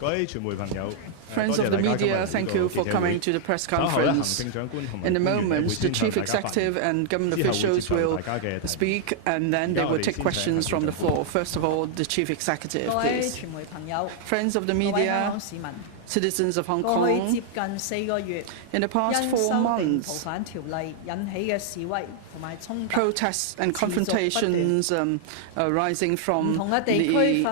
Friends of the media, thank you for coming to the press conference. In a moment, the chief executive and government officials will speak, and then they will take questions from the floor. First of all, the chief executive, please. Friends of the media, citizens of Hong Kong, in the past 4 months, protests and confrontations arising from the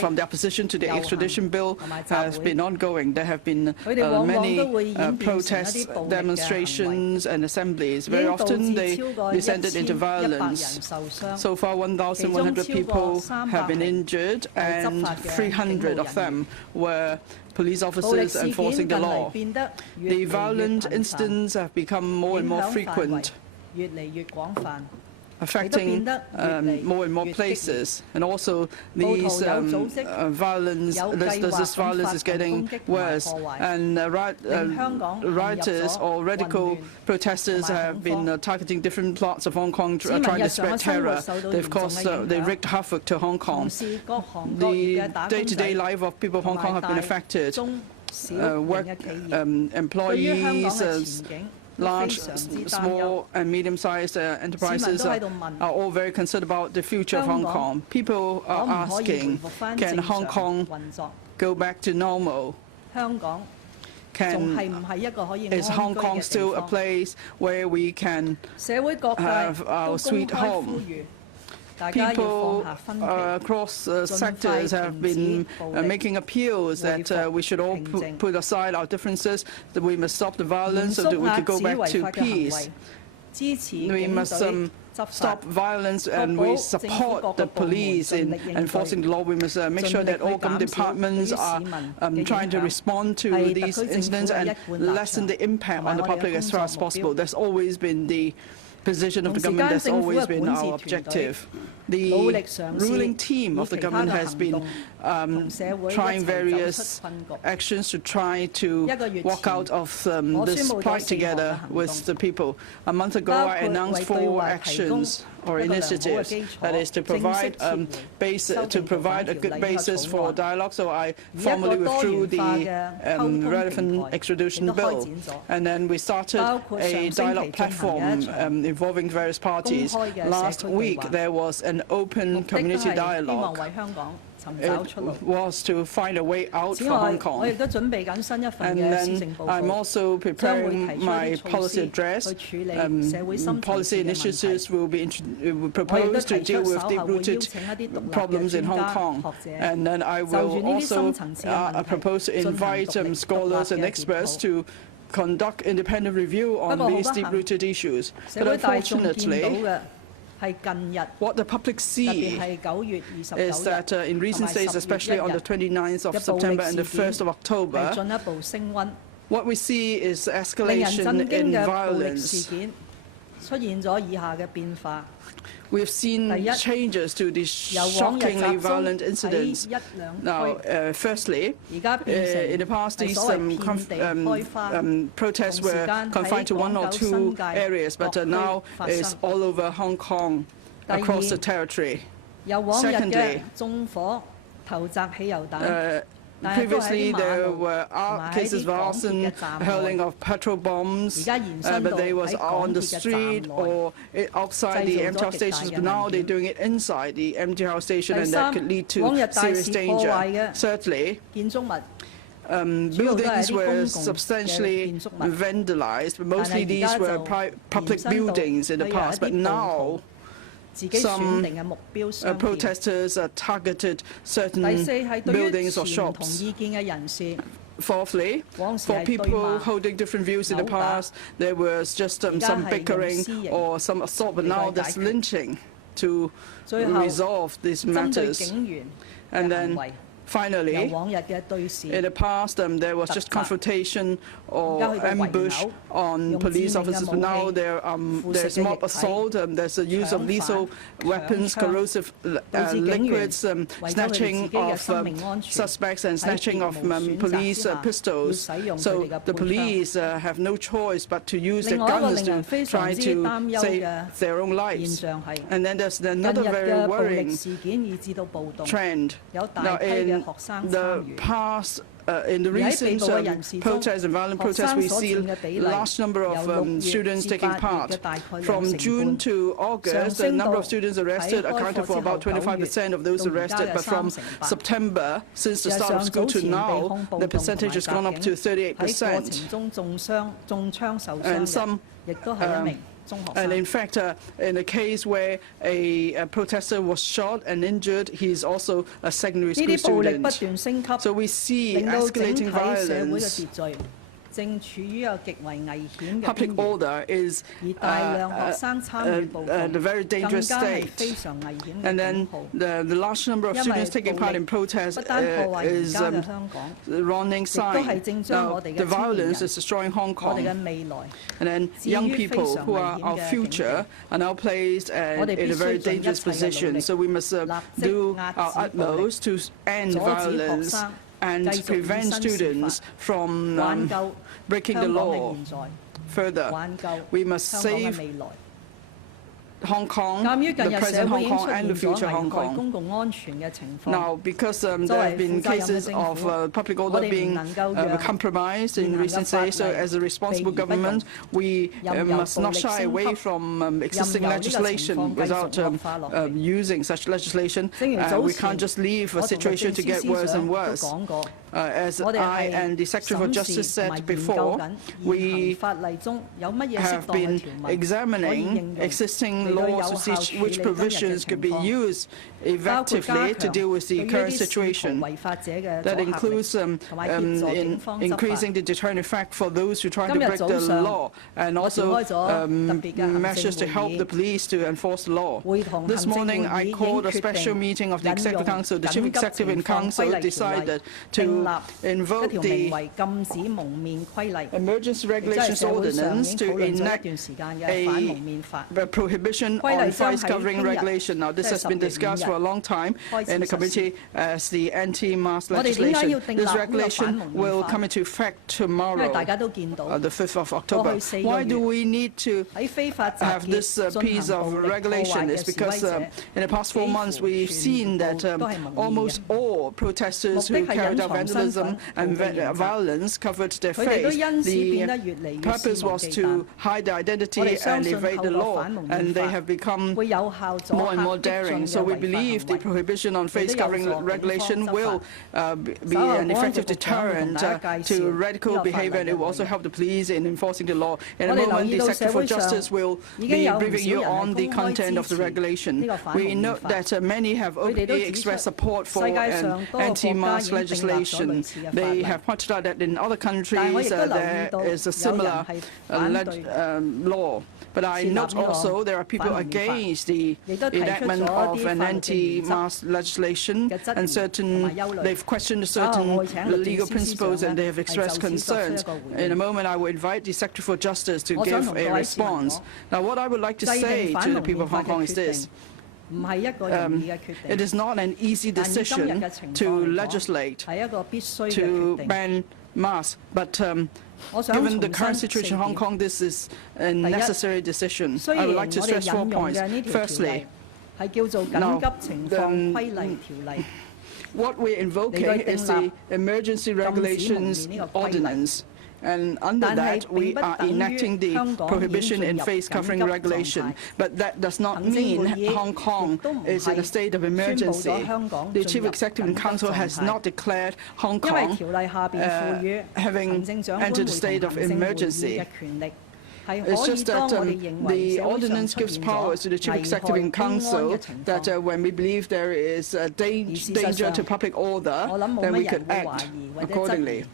from the opposition to the extradition bill has been ongoing. There have been many protests, demonstrations, and assemblies. Very often they descended into violence. So far, 1,100 people have been injured, and 300 of them were police officers enforcing the law. The violent incidents have become more and more frequent, affecting more and more places, and also these this violence is getting worse. And rioters or radical protesters have been targeting different parts of Hong Kong, trying to spread terror. They wreaked havoc to Hong Kong. The day-to-day life of people of Hong Kong have been affected. Employees, large, small, and medium-sized enterprises are all very concerned about the future of Hong Kong. People are asking, can Hong Kong go back to normal? Is Hong Kong still a place where we can have our sweet home? People across sectors have been making appeals that we should all put aside our differences, that we must stop the violence so that we can go back to peace. We must stop violence, and we support the police in enforcing the law. We must make sure that all government departments are trying to respond to these incidents and lessen the impact on the public as far as possible. That's always been the position of the government. That's always been our objective. The ruling team of the government has been trying various actions to try to walk out of this plight together with the people. A month ago, I announced 4 actions or initiatives. That is to provide a good basis for dialogue. So I formally withdrew the relevant extradition bill, and then we started a dialogue platform involving various parties. Last week there was an open community dialogue. It was to find a way out for Hong Kong. And then I'm also preparing my policy address. Policy initiatives will be proposed to deal with deep-rooted problems in Hong Kong. And then I will also propose to invite scholars and experts to conduct independent review on these deep-rooted issues. But unfortunately, what the public see is that in recent days, especially on the 29th of September and the 1st of October, what we see is escalation in violence. We've seen changes to these shockingly violent incidents. Now, firstly, in the past, these protests were confined to 1 or 2 areas, but now it's all over Hong Kong, across the territory. Secondly, previously, there were cases of arson, hurling of petrol bombs, but they was on the street or outside the MTR stations. But now they're doing it inside the MTR station, and that could lead to serious danger. Thirdly, buildings were substantially vandalized, but mostly these were public buildings in the past. But now, some protesters targeted certain buildings or shops. Fourthly, for people holding different views in the past, there was just some bickering or some assault, but now there's lynching to resolve these matters. And then Finally, in the past, there was just confrontation or ambush on police officers, but now there's mob assault, there's the use of lethal weapons, corrosive liquids, snatching of suspects and snatching of police pistols. So the police have no choice but to use their guns to try to save their own lives. And then there's another very worrying trend. Now, in the past, in the recent protests and violent protests, we see a large number of students taking part. From June to August, the number of students arrested accounted for about 25% of those arrested. But from September, since the start of school to now, the percentage has gone up to 38%. And in fact, in a case where a protester was shot and injured, he is also a secondary school student. So we see escalating violence. Public order is a very dangerous state. And then the large number of students taking part in protests is warning sign. Now, the violence is destroying Hong Kong. And then young people who are our future are now placed in a very dangerous position. So we must do our utmost to end violence and prevent students from breaking the law. Further, we must save Hong Kong, the present Hong Kong and the future Hong Kong. Now, because there have been cases of public order being compromised in recent days, so as a responsible government, we must not shy away from existing legislation without using such legislation. We can't just leave a situation to get worse and worse. As I and the Secretary for Justice said before, we have been examining existing laws to see which provisions could be used effectively to deal with the current situation. That includes increasing the deterrent effect for those who try to break the law, and also measures to help the police to enforce the law. This morning, I called a special meeting of the Executive Council. The Chief Executive in Council decided to invoke the Emergency Regulations Ordinance to enact a prohibition on face covering regulation. Now, this has been discussed for a long time in the committee as the anti-mask legislation. This regulation will come into effect tomorrow, the 5th of October. Why do we need to have this piece of regulation? It's because in the past 4 months, we've seen that almost all protesters who carried out vandalism and violence covered their face. The purpose was to hide their identity and evade the law, and they have become more and more daring. So we believe the prohibition on face covering regulation will be an effective deterrent to radical behavior, and it will also help the police in enforcing the law. In a moment, the Secretary for Justice will be briefing you on the content of the regulation. We note that many have openly expressed support for an anti-mask legislation. They have pointed out that in other countries there is a similar law. But I note also there are people against the enactment of an anti-mask legislation, and they've questioned certain legal principles, and they have expressed concerns. In a moment, I will invite the Secretary for Justice to give a response. Now, what I would like to say to the people of Hong Kong is this. It is not an easy decision to legislate to ban masks, but given the current situation in Hong Kong, this is a necessary decision. I would like to stress 4 points. Firstly, what we're invoking is the Emergency Regulations Ordinance. And under that, we are enacting the prohibition in face covering regulation. But that does not mean Hong Kong is in a state of emergency. The Chief Executive in Council has not declared Hong Kong having entered a state of emergency. It's just that the ordinance gives powers to the Chief Executive in Council that when we believe there is a danger to public order, then we could act accordingly.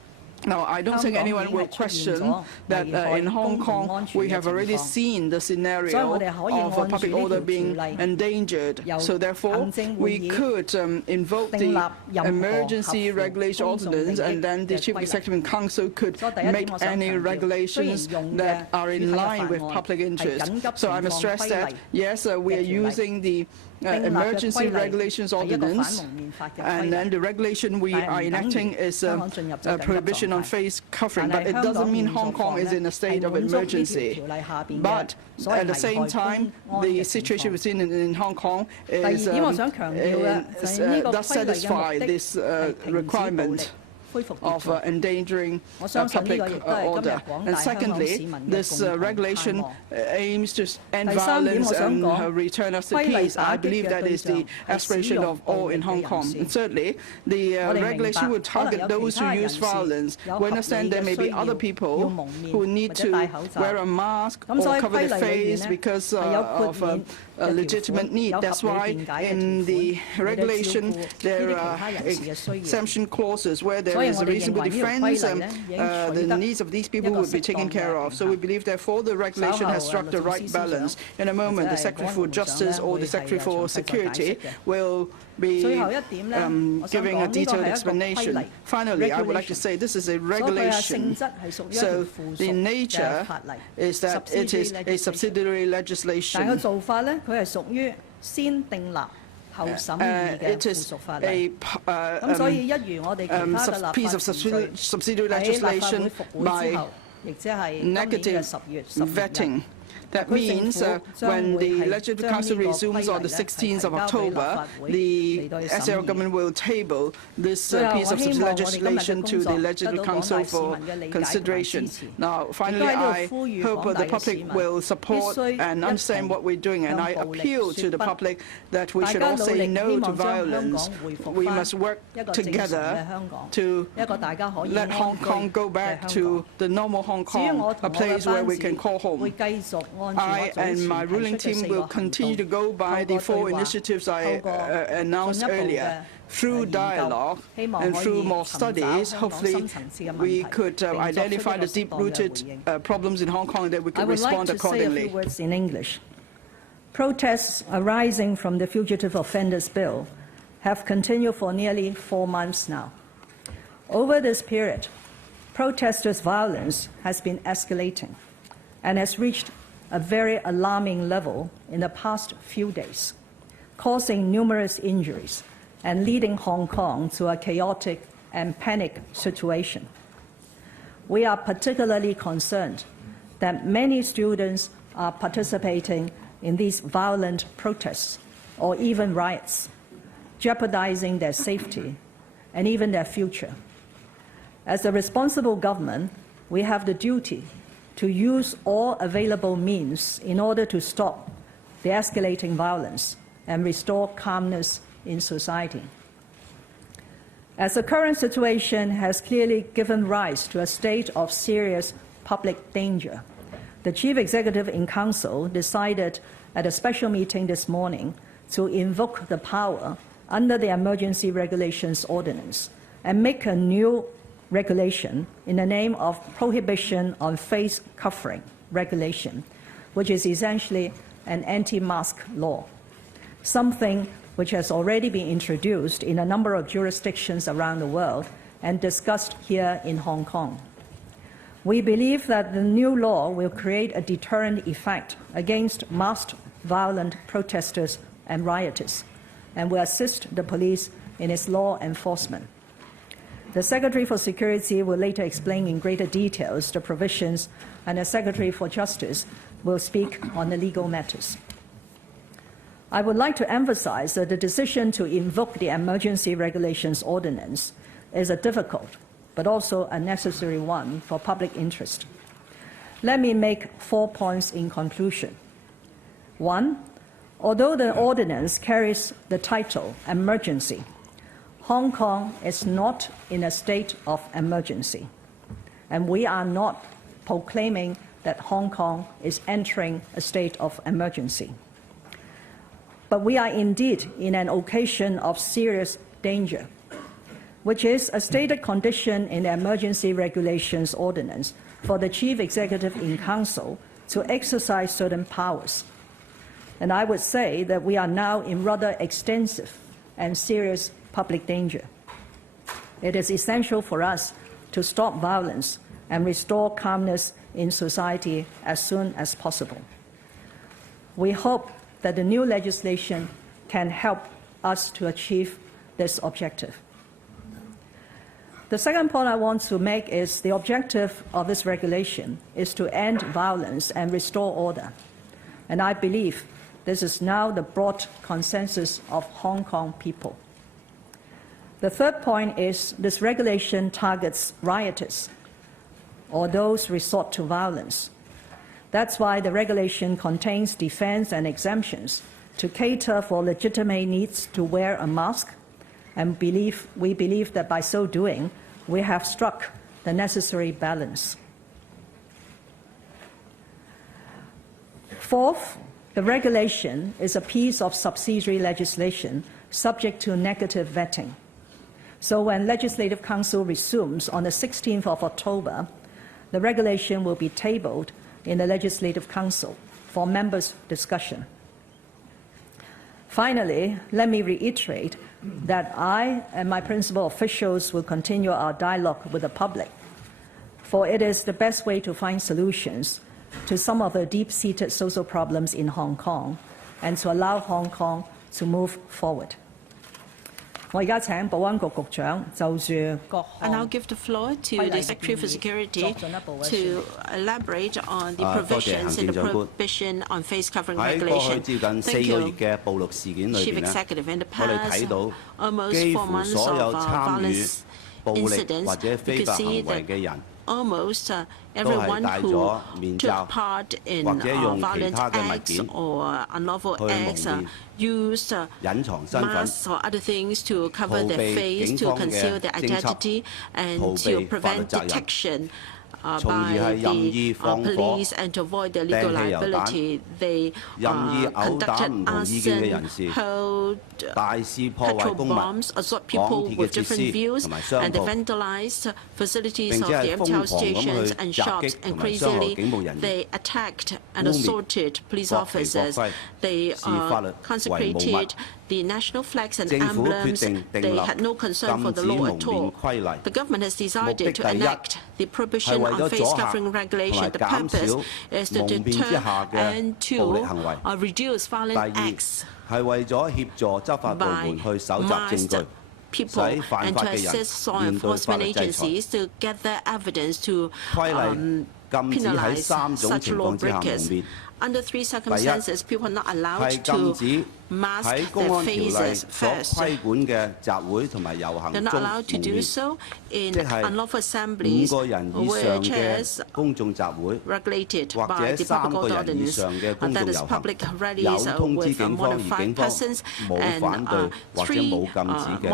Now, I don't think anyone will question that in Hong Kong we have already seen the scenario of public order being endangered. So therefore, we could invoke the emergency regulation ordinance, and then the Chief Executive Council could make any regulations that are in line with public interest. So I must stress that, yes, we are using the emergency regulations ordinance, and then the regulation we are enacting is a prohibition on face covering, but it doesn't mean Hong Kong is in a state of emergency. But at the same time, the situation we're seeing in Hong Kong is does satisfy this requirement of endangering public order. And secondly, this regulation aims to end violence and return us to peace. I believe that is the aspiration of all in Hong Kong. And thirdly, the regulation would target those who use violence. We understand there may be other people who need to wear a mask or cover their face because of a legitimate need. That's why in the regulation there are exemption clauses where there is a reasonable defense, and the needs of these people will be taken care of. So we believe, therefore, the regulation has struck the right balance. In a moment, the Secretary for Justice or the Secretary for Security will be giving a detailed explanation. Finally, I would like to say this is a regulation. So the nature is that it is a subsidiary legislation. It is a piece of subsidiary legislation by negative vetting. That means when the Legislative Council resumes on the 16th of October, the SAR government will table this piece of legislation to the Legislative Council for consideration. Now, finally, I hope the public will support and understand what we're doing, and I appeal to the public that we should all say no to violence. We must work together to let Hong Kong go back to the normal Hong Kong, a place where we can call home. I and my ruling team will continue to go by the 4 initiatives I announced earlier. Through dialogue and through more studies, hopefully we could identify the deep-rooted problems in Hong Kong that we could respond accordingly. I would like to say a few words in English. Protests arising from the Fugitive Offenders Bill have continued for nearly 4 months now. Over this period, protesters' violence has been escalating and has reached a very alarming level in the past few days, causing numerous injuries and leading Hong Kong to a chaotic and panic situation. We are particularly concerned that many students are participating in these violent protests or even riots, jeopardizing their safety and even their future. As a responsible government, we have the duty to use all available means in order to stop the escalating violence and restore calmness in society. As the current situation has clearly given rise to a state of serious public danger, the Chief Executive in Council decided at a special meeting this morning to invoke the power under the Emergency Regulations Ordinance and make a new regulation in the name of Prohibition on Face Covering Regulation, which is essentially an anti-mask law, something which has already been introduced in a number of jurisdictions around the world and discussed here in Hong Kong. We believe that the new law will create a deterrent effect against masked violent protesters and rioters, and will assist the police in its law enforcement. The Secretary for Security will later explain in greater details the provisions, and the Secretary for Justice will speak on the legal matters. I would like to emphasize that the decision to invoke the Emergency Regulations Ordinance is a difficult but also a necessary one for public interest. Let me make 4 points in conclusion. 1. Although the ordinance carries the title emergency, Hong Kong is not in a state of emergency, and we are not proclaiming that Hong Kong is entering a state of emergency. But we are indeed in an occasion of serious danger. which is a stated condition in the Emergency Regulations Ordinance for the Chief Executive in Council to exercise certain powers. And I would say that we are now in rather extensive and serious public danger. It is essential for us to stop violence and restore calmness in society as soon as possible. We hope that the new legislation can help us to achieve this objective. The second point I want to make is the objective of this regulation is to end violence and restore order. And I believe this is now the broad consensus of Hong Kong people. The third point is this regulation targets rioters or those resort to violence. That's why the regulation contains defense and exemptions to cater for legitimate needs to wear a mask, and we believe that by so doing, we have struck the necessary balance. Fourth, the regulation is a piece of subsidiary legislation subject to negative vetting. So when Legislative Council resumes on the 16th of October, the regulation will be tabled in the Legislative Council for members' discussion. Finally, let me reiterate that I and my principal officials will continue our dialogue with the public, for it is the best way to find solutions to some of the deep-seated social problems in Hong Kong and to allow Hong Kong to move forward. 我而家請保安局局長就住各項 And I'll give the floor to the Secretary for Security to elaborate on the provisions in the prohibition on face covering regulation. Thank you, Chief Executive. In the past, almost 4 months of violence incidents, you can see that almost everyone who took part in violent acts or unlawful acts used masks or other things to cover their face, to conceal their identity, and to prevent detection by the police and to avoid their legal liability. They conducted arson, held petrol bombs, assault people with different views, and they vandalized facilities of the MTR stations and shops, and crazily they attacked and assaulted police officers. They consecrated the national flags and emblems. They had no concern for the law at all. The government has decided to enact the prohibition on face covering regulation. The purpose is to deter and to reduce violent acts by masked people and to assist law enforcement agencies to gather evidence to penalize such lawbreakers. Under 3 circumstances, people are not allowed to mask their faces first. They're not allowed to do so in unlawful assemblies, which is regulated by the public order ordinance. That is public rallies with more than 5 persons and more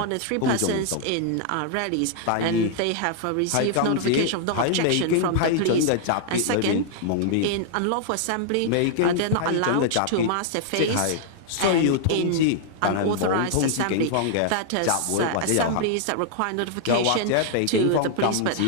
than 3 persons in rallies. And they have received notification of no objection from the police. And second, in unlawful assembly, they're not allowed to mask their face. And in unauthorized assembly, that is assemblies that require notification to the police but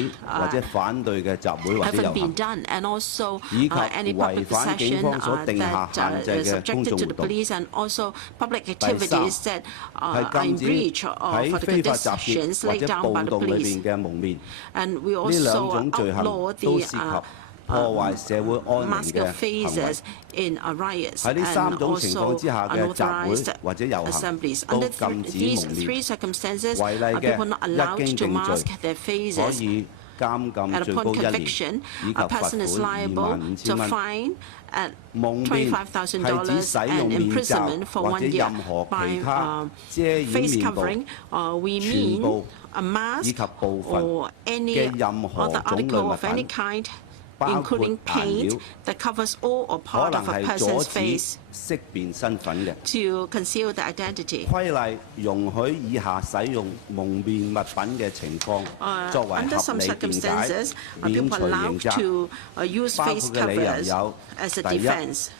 haven't been done, and also any public procession that is subjected to the police, and also public activities that are in breach of the conditions laid down by the police. And we also outlaw the mask of faces in riots and also unauthorized assemblies. Under these 3 circumstances, people are not allowed to mask their faces. And upon conviction, a person is liable to fine at $25,000 and imprisonment for 1 year. By face covering, we mean a mask or any other article of any kind, including paint that covers all or part of a person's face to conceal the identity. Under some circumstances, people are allowed to use face covers as a defense.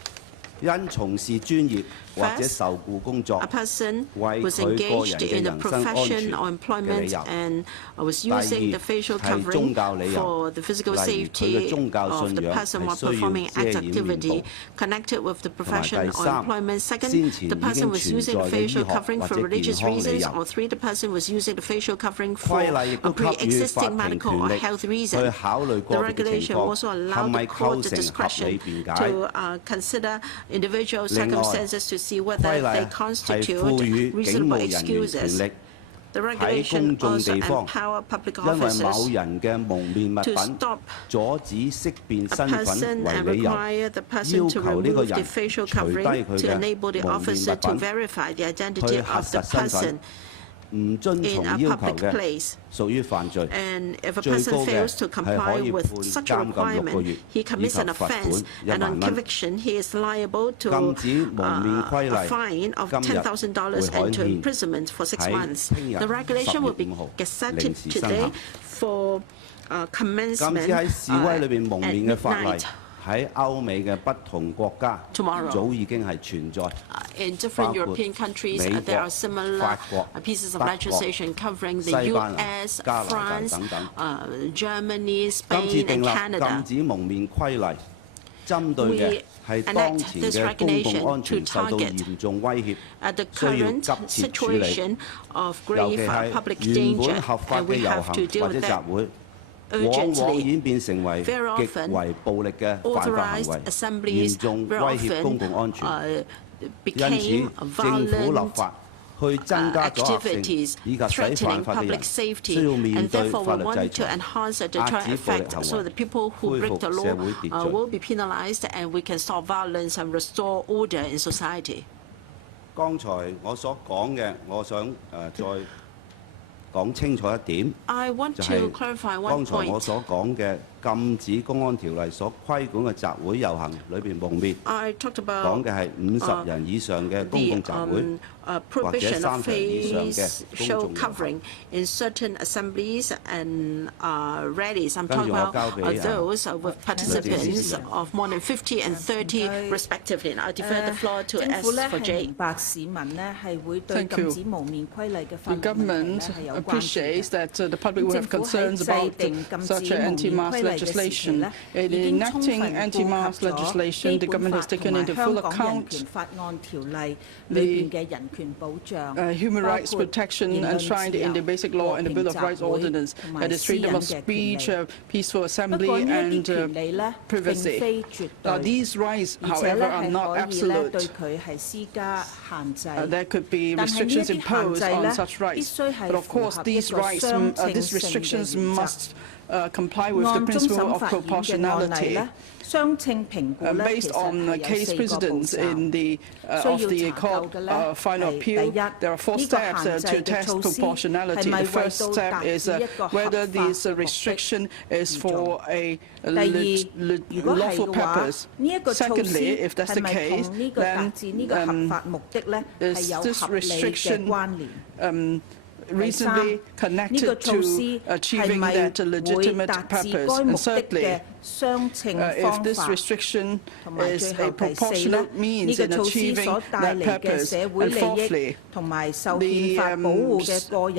profess, a person was engaged in a profession or employment and was using the facial covering for the physical safety of the person while performing act activity connected with the profession or employment. Second, the person was using the facial covering for religious reasons. Or three, the person was using the facial covering for a pre-existing medical or health reason. The regulation also allowed the court the discretion to consider individual circumstances to see whether they constitute reasonable excuses. The regulation also empower public officers to stop a person and require the person to remove the facial covering to enable the officer to verify the identity of the person in a public place. And if a person fails to comply with such a requirement, he commits an offense, and on conviction, he is liable to a fine of $10,000 and to imprisonment for 6 months. The regulation will be gazetted today for commencement at midnight. Tomorrow. In different European countries, there are similar pieces of legislation covering the U.S., France, Germany, Spain, and Canada. We enact this regulation to target the current situation of grave public danger, and we have to deal with that urgently. Very often, authorized assemblies very often became violent activities threatening public safety, and therefore we want to enhance the deterrent effect so the people who break the law will be penalized and we can stop violence and restore order in society. 剛才我所講嘅，我想再講清楚一點， I want to clarify one 剛才我 point. 所講嘅禁止公安條例所規管嘅集會遊行裏邊蒙面， I talked 講 about 嘅係50人以上嘅公共集會， prohibition of 30人以上嘅 facial 公眾遊行。 covering in certain assemblies and rallies. I'm 跟 talking 住我 about 交俾 those with participants of more than 50 and 30 respectively. And I defer the floor to S for J. Thank you. The government appreciates that the public will have concerns about such anti-mask legislation. In enacting anti-mask legislation, the government has taken into full account the human rights protection enshrined in the Basic Law and the Bill of Rights Ordinance, that is freedom of speech, peaceful assembly, and privacy. These rights, however, are not absolute. There could be restrictions imposed on such rights, but of course these rights, these restrictions must comply with the principle of proportionality. Based on case precedents in the court final appeal, there are 4 steps to test proportionality. The first step is whether this restriction is for a lawful purpose. Secondly, if that's the case, then is this restriction reasonably connected to achieving that legitimate purpose? And thirdly, if this restriction is a proportionate means in achieving that purpose, and fourthly, the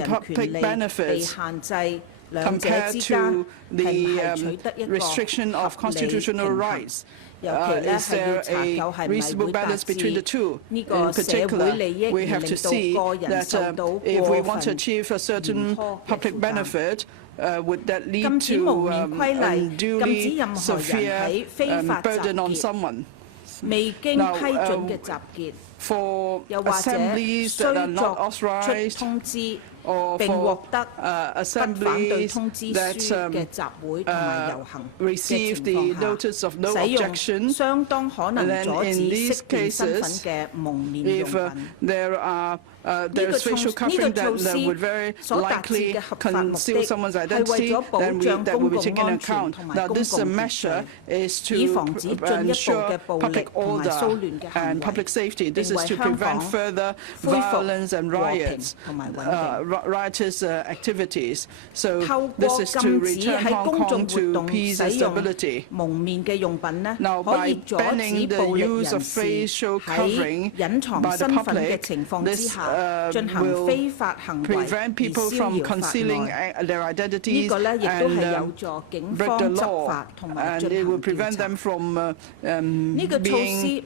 public benefits compared to the restriction of constitutional rights. Is there a reasonable balance between the two? In particular, we have to see that if we want to achieve a certain public benefit, would that lead to unduly severe burden on someone? Now, for assemblies that are not authorized, or for assemblies that receive the notice of no objection, then in these cases, if there is facial covering that would very likely conceal someone's identity, then that will be taken into account. Now, this measure is to ensure public order and public safety. This This is to prevent further violence and riots, riotous activities. So this is to return Hong Kong to peace and stability. Now, by banning the use of facial covering by the public, this will prevent people from concealing their identities and break the law, and it will prevent them from being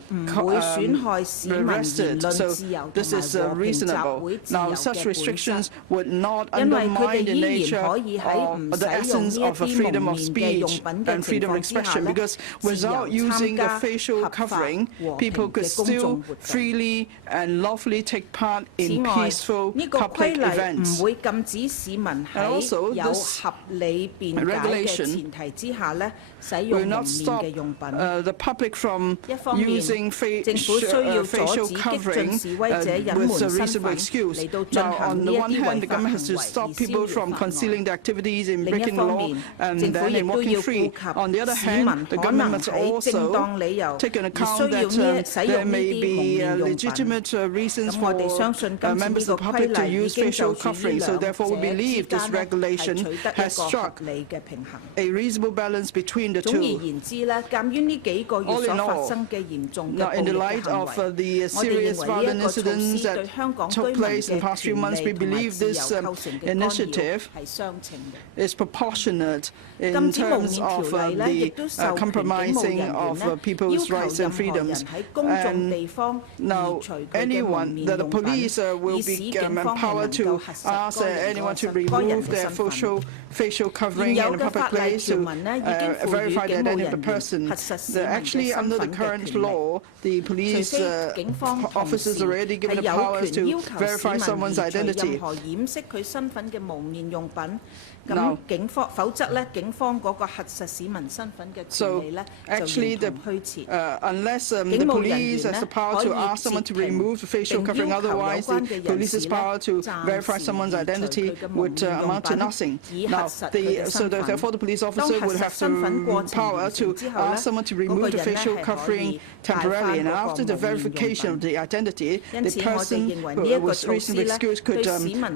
arrested. So this is reasonable. Now, such restrictions would not undermine the nature or the essence of freedom of speech and freedom of expression, because without using the facial covering, people could still freely and lawfully take part in peaceful public events. And also, this regulation will not stop the public from using facial covering with a reasonable excuse. Now, on the one hand, the government has to stop people from concealing their activities in breaking the law and then in walking free. On the other hand, the government must also take into account that there may be legitimate reasons for members of the public to use facial covering. So therefore, we believe this regulation has struck a reasonable balance between the two. All in all, now in the light of the serious violent incidents that took place in the past few months, we believe this initiative is proportionate in terms of the compromising of people's rights and freedoms. And now, the police will be empowered to ask anyone to remove their facial covering in a public place to verify the identity of the person. Actually, under the current law, the police officers are already given the powers to verify someone's identity. Now, so actually, unless the police has the power to ask someone to remove the facial covering, otherwise the police's power to verify someone's identity would amount to nothing. Now, therefore, the police officer would have the power to ask someone to remove the facial covering temporarily, and after the verification of the identity, the person who was reasonably excused could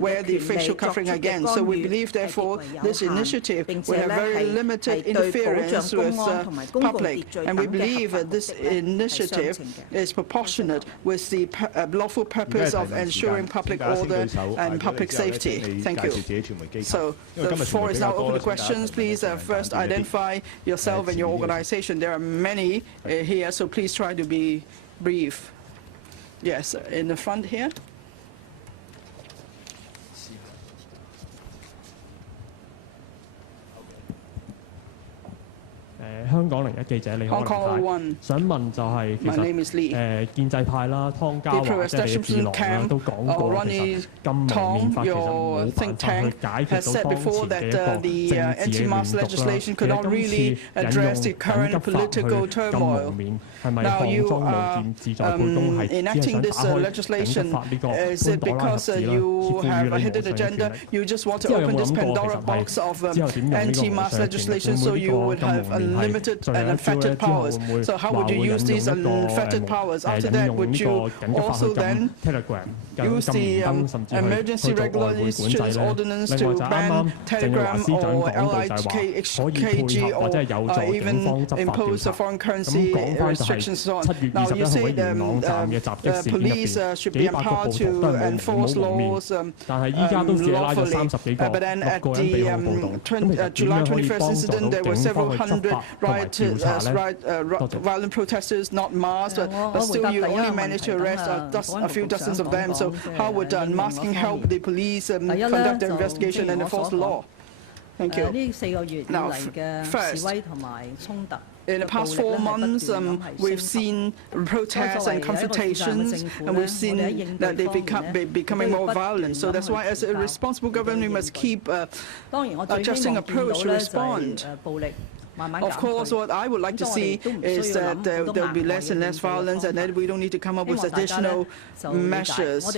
wear the facial covering again. So we believe, therefore, this initiative will have very limited interference with the public, and we believe that this initiative is proportionate with the lawful purpose of ensuring public order and public safety. Thank you. So the floor is now open to questions. Please first identify yourself and your organization. There are many here, so please try to be brief. Yes, in the front here.香港01記者你好，想問就係其實建制派啦、湯家驊即係你嘅智囊啦，都講過其實禁蒙面法其實冇辦法去解決到當前嘅一個政治嘅亂局啦。其實今次引用緊急法去禁蒙面，係咪項莊舞劍志在沛公係只係想打開緊急法呢個潘朵拉盒子啦？協議與你無上權力。之後有冇諗過其實係之後點用呢個無上權力？會唔會呢個禁蒙面係？ and unfettered powers. So how would you use these unfettered powers? After that, would you also then use the emergency regulations ordinance to ban Telegram or LIKG or even impose the foreign currency restrictions on? Now you say the police should be empowered to enforce laws lawfully, but then at the July 21st incident, there were several hundred violent protesters, not masked, but still you only managed to arrest a few dozens of them. So how would unmasking help the police conduct their investigation and enforce the law? Thank you. Now, first, in the past 4 months, we've seen protests and confrontations, and we've seen that they're becoming more violent. So that's why, as a responsible government, we must keep adjusting approach to respond. Of course, what I would like to see is that there will be less and less violence, and that we don't need to come up with additional measures.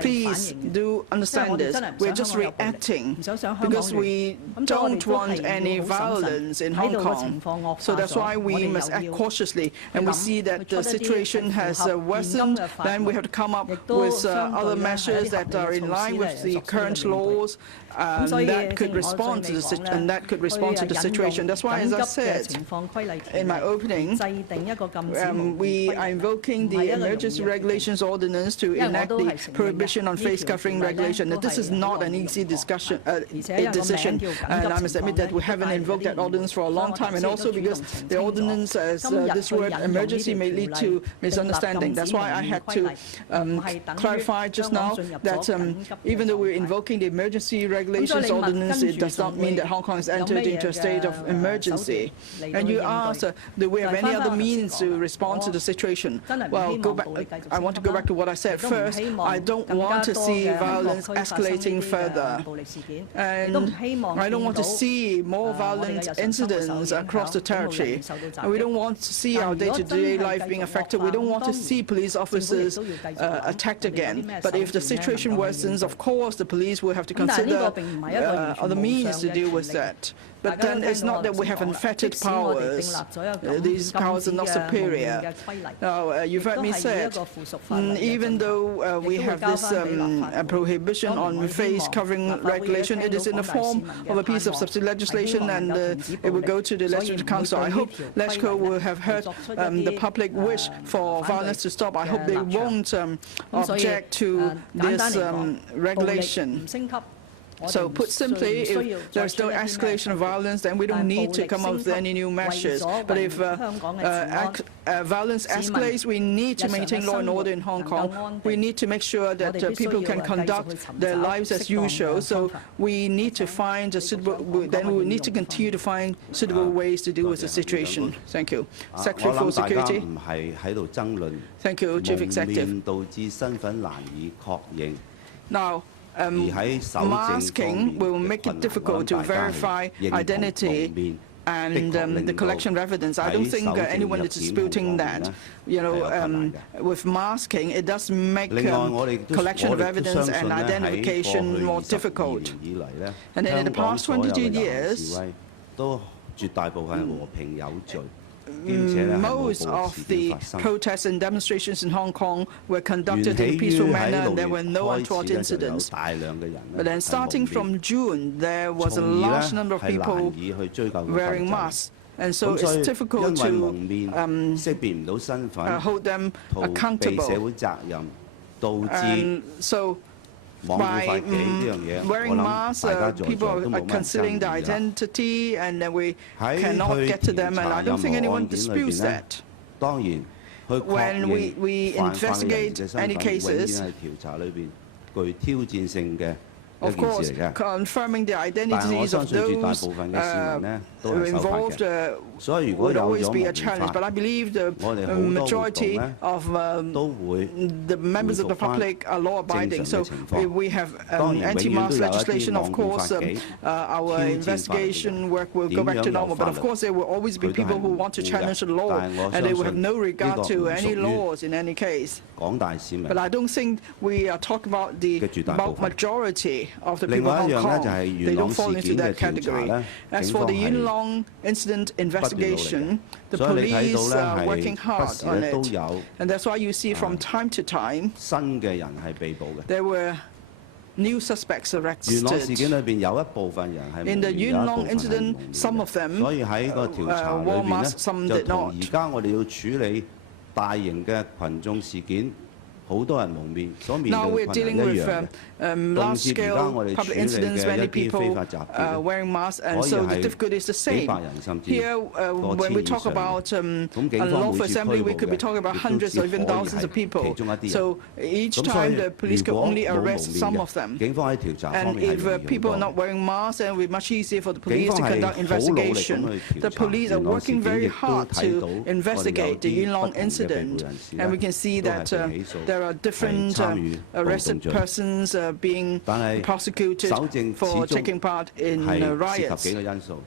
Please do understand this. We're just reacting because we don't want any violence in Hong Kong. So that's why we must act cautiously. And we see that the situation has worsened, then we have to come up with other measures that are in line with the current laws that could respond to the situation. That's why, as I said in my opening, we are invoking the emergency regulations ordinance to enact the prohibition on face covering regulation. Now, this is not an easy decision, and I must admit that we haven't invoked that ordinance for a long time, and also because the ordinance, as this word emergency, may lead to misunderstanding. That's why I had to clarify just now that even though we're invoking the emergency regulations ordinance, it does not mean that Hong Kong has entered into a state of emergency. And you asked, do we have any other means to respond to the situation? Well, I want to go back to what I said first. I don't want to see violence escalating further. And I don't want to see more violent incidents across the territory. And we don't want to see our day-to-day life being affected. We don't want to see police officers attacked again. But if the situation worsens, of course, the police will have to consider other means to deal with that. But then it's not that we have unfettered powers. These powers are not superior. Now, you've heard me say, even though we have this prohibition on face covering regulation, it is in the form of a piece of substitute legislation, and it will go to the Legislative Council. I hope LegCo will have heard the public wish for violence to stop. I hope they won't object to this regulation. So put simply, if there's no escalation of violence, then we don't need to come up with any new measures. But if violence escalates, we need to maintain law and order in Hong Kong. We need to make sure that people can conduct their lives as usual. So we need to find a suitable, then we will need to continue to find suitable ways to deal with the situation. Thank you. Secretary for Security. Thank you, Chief Executive. Now, masking will make it difficult to verify identity and the collection of evidence. I don't think anyone is disputing that. You know, with masking, it does make collection of evidence and identification more difficult. And then in the past 22 years, most of the protests and demonstrations in Hong Kong were conducted in a peaceful manner, and there were no untoward incidents. But then starting from June, there was a large number of people wearing masks. And so it's difficult to hold them accountable. And so by wearing masks, people are concealing their identity, and then we cannot get to them, and I don't think anyone disputes that. When we investigate any cases, of course, confirming the identities of those involved would always be a challenge. But I believe the majority of the members of the public are law-abiding. So if we have anti-mask legislation, of course, our investigation work will go back to normal. But of course, there will always be people who want to challenge the law, and they will have no regard to any laws in any case. But I don't think we are talking about the majority of the people of Hong Kong. They don't fall into that category. As for the Yuen Long incident investigation, the police are working hard on it. And that's why you see from time to time there were new suspects arrested. In the Yuen Long incident, some of them wore masks, some did not. Now we're dealing with large-scale public incidents, many people wearing masks, and so the difficulty is the same. Here, when we talk about unlawful assembly, we could be talking about hundreds or even thousands of people. So each time the police can only arrest some of them. And if people are not wearing masks, then it will be much easier for the police to conduct investigation. The police are working very hard to investigate the Yuen Long incident, and we can see that there there are different arrested persons being prosecuted for taking part in riots.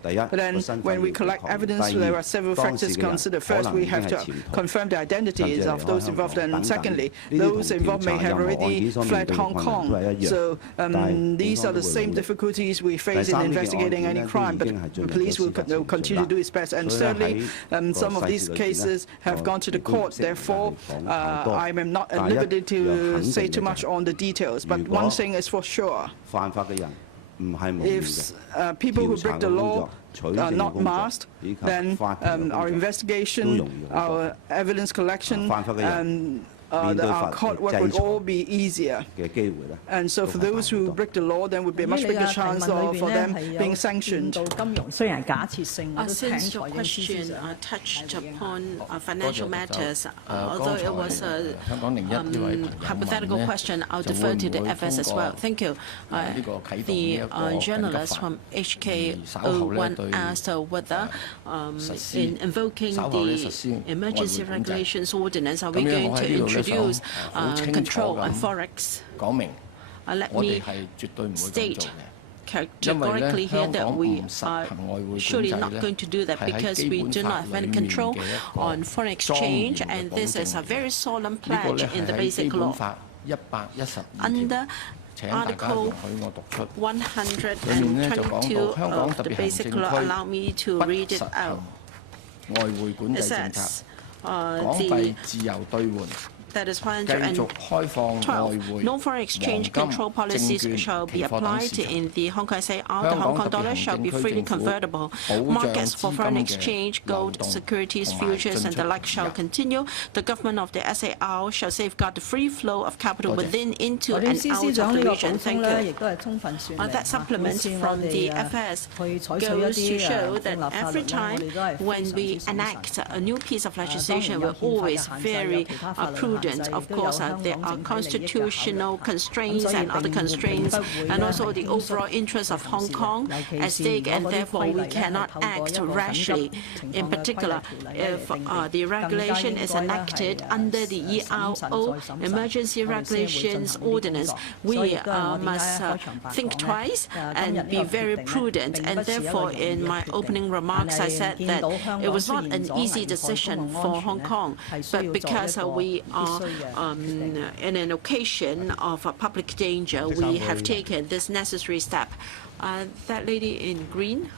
But then when we collect evidence, there are several factors to consider. First, we have to confirm the identities of those involved, and secondly, those involved may have already fled Hong Kong. So these are the same difficulties we face in investigating any crime, but the police will continue to do its best. And thirdly, some of these cases have gone to the court. Therefore, I am not at liberty to say too much on the details. But one thing is for sure. If people who break the law are not masked, then our investigation, our evidence collection, and our court work would all be easier. And so for those who break the law, then would be a much bigger chance for them being sanctioned. Since your question touched upon financial matters, although it was a hypothetical question, I'll defer to the FS as well. Thank you. The journalist from HK01 asked whether in invoking the emergency regulations ordinance, are we going to introduce control on forex? Let me state categorically here that we are surely not going to do that, because we do not have any control on foreign exchange, and this is a very solemn pledge in the Basic Law. Under Article 122 of the Basic Law, allow me to read it out. It says, that is 112. No foreign exchange control policies shall be applied in the Hong Kong SAR. The Hong Kong dollar shall be freely convertible. Markets for foreign exchange, gold, securities, futures, and the like shall continue. The government of the SAR shall safeguard the free flow of capital within, into, and out of the region. Thank you. That supplement from the FS goes to show that every time when we enact a new piece of legislation, we're always very prudent. Of course, there are constitutional constraints and other constraints, and also the overall interests of Hong Kong at stake, and therefore we cannot act rashly. In particular, if the regulation is enacted under the ERO, Emergency Regulations Ordinance, we must think twice and be very prudent. And therefore, in my opening remarks, I said that it was not an easy decision for Hong Kong, but because we are in an occasion of public danger, we have taken this necessary step. That lady in green.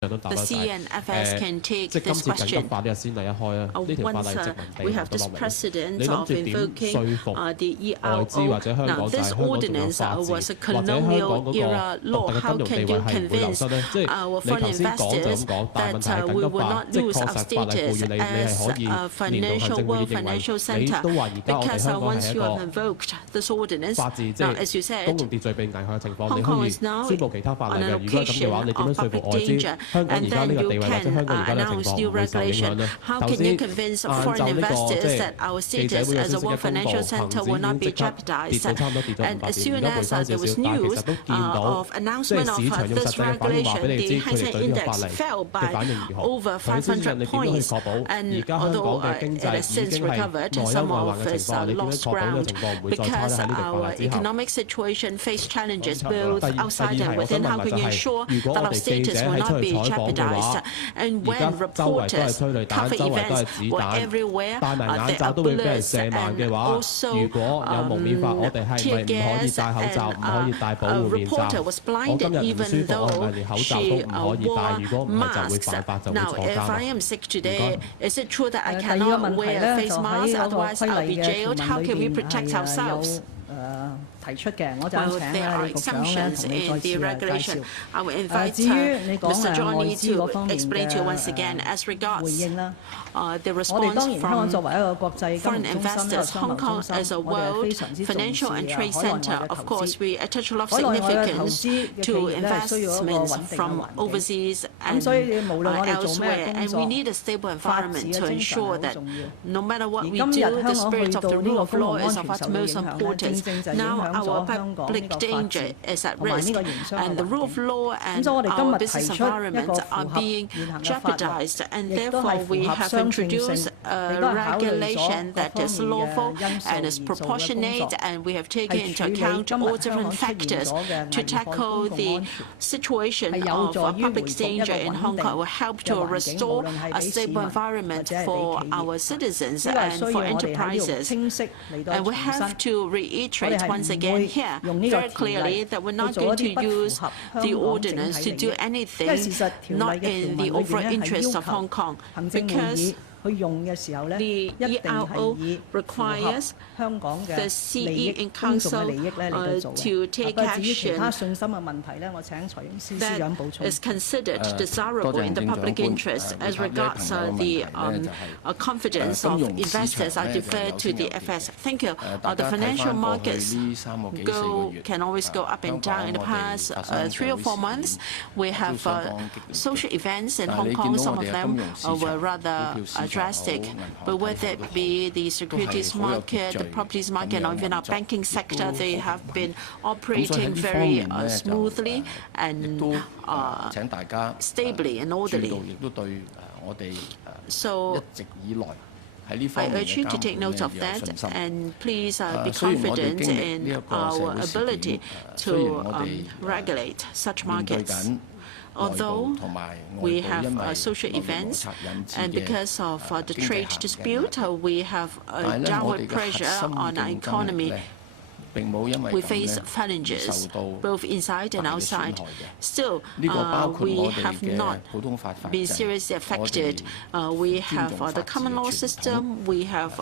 The CNFS can take this question. Once we have this precedent of invoking the ERO, now this ordinance was a colonial-era law. How can you convince our foreign investors that we will not lose our status as a world financial center? Because once you have invoked this ordinance, now as you said, Hong Kong is now on an occasion of public danger. And then you can announce new regulation. How can you convince foreign investors that our status as a world financial center will not be jeopardized? And as soon as there was news of announcement of this regulation, the Hang Seng Index fell by over 500 points. And although it has since recovered some of its lost ground, because our economic situation faced challenges both outside and within, how can you ensure that our status will not be jeopardized? And when reporters cover events were everywhere, there are bullets and also tear gas, and a reporter was blinded even though she wore masks. Now, if I am sick today, is it true that I cannot wear a face mask, otherwise I'll be jailed? How can we protect ourselves? Well, there are exemptions in the regulation. I will invite Mr. Johnny to explain to you once again. As regards the response from foreign investors, Hong Kong is a world financial and trade center. Of course, we attach a lot of significance to investments from overseas and elsewhere, and we need a stable environment to ensure that no matter what we do, the spirit of the rule of law is of utmost importance. Now, our public danger is at risk, and the rule of law and our business environment are being jeopardized, and therefore we have introduced a regulation that is lawful and is proportionate, and we have taken into account all different factors to tackle the situation of public danger in Hong Kong. It will help to restore a stable environment for our citizens and for enterprises. And we have to reiterate once again here very clearly that we're not going to use the ordinance to do anything not in the overall interest of Hong Kong, because the ERO requires the CE in Council to take action that is considered desirable in the public interest. As regards the confidence of investors, I defer to the FS. Thank you. The financial markets can always go up and down. In the past 3 or 4 months, we have social events in Hong Kong. Some of them were rather drastic, but whether it be the securities market, the properties market, or even our banking sector, they have been operating very smoothly and stably and orderly. So I urge you to take note of that, and please be confident in our ability to regulate such markets. Although we have social events, and because of the trade dispute, we have a downward pressure on our economy. We face challenges both inside and outside. Still, we have not been seriously affected. We have the common law system. We have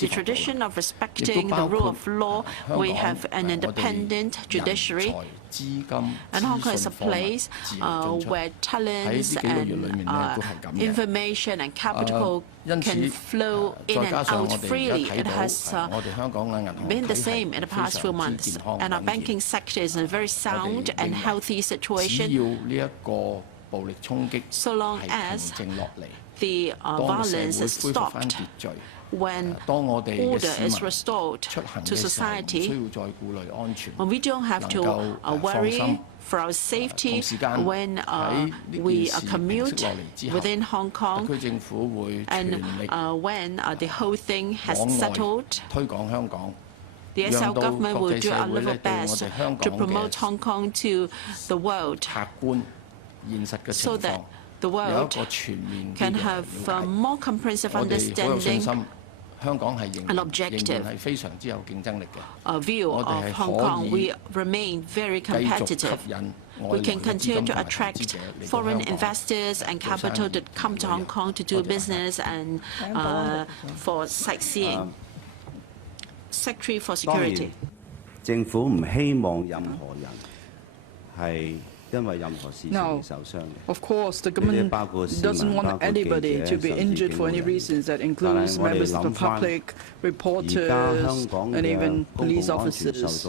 the tradition of respecting the rule of law. We have an independent judiciary. And Hong Kong is a place where talents and information and capital can flow in and out freely. It has been the same in the past few months, and our banking sector is in a very sound and healthy situation. So long as the violence is stopped, when order is restored to society, when we don't have to worry for our safety, when we commute within Hong Kong, and when the whole thing has settled, the SL government will do our level best to promote Hong Kong to the world, so that the world can have a more comprehensive understanding, an objective view of Hong Kong. We remain very competitive. We can continue to attract foreign investors and capital to come to Hong Kong to do business and for sightseeing. Secretary for Security. 政府唔希望任何人係因為任何事情而受傷嘅。 Of course, the government doesn't want anybody to be injured for any reasons. That includes members of the public, reporters, and even police officers.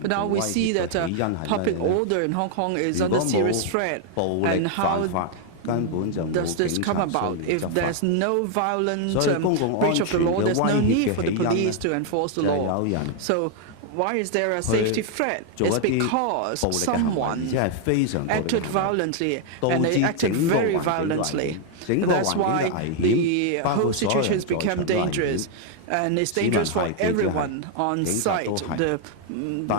But now we see that public order in Hong Kong is under serious threat. And how does this come about? If there's no violent breach of the law, there's no need for the police to enforce the law. So why is there a safety threat? It's because someone acted violently, and they acted very violently. That's why the whole situation has become dangerous. And it's dangerous for everyone on site, the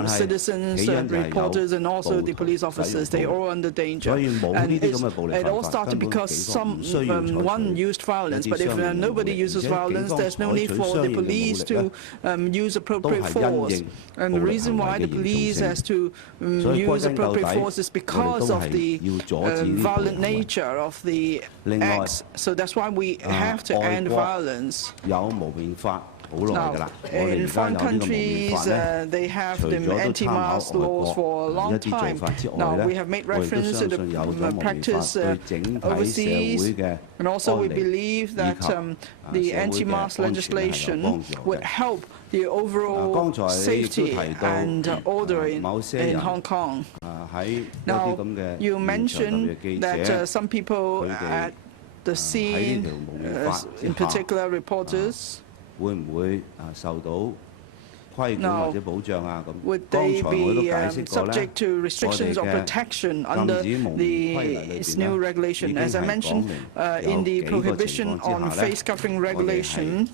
citizens, reporters, and also the police officers. They are all under danger. And it all started because someone used violence. But if nobody uses violence, there's no need for the police to use appropriate force. And the reason why the police has to use appropriate force is because of the violent nature of the acts. So that's why we have to end violence. Now, in foreign countries, they have the anti-mask laws for a long time. Now, we have made reference to the practice overseas, and also we believe that the anti-mask legislation would help the overall safety and order in Hong Kong. Now, you mentioned that some people at the scene, in particular reporters, Now, would they be subject to restrictions or protection under this new regulation? As I mentioned, in the prohibition on face covering regulation,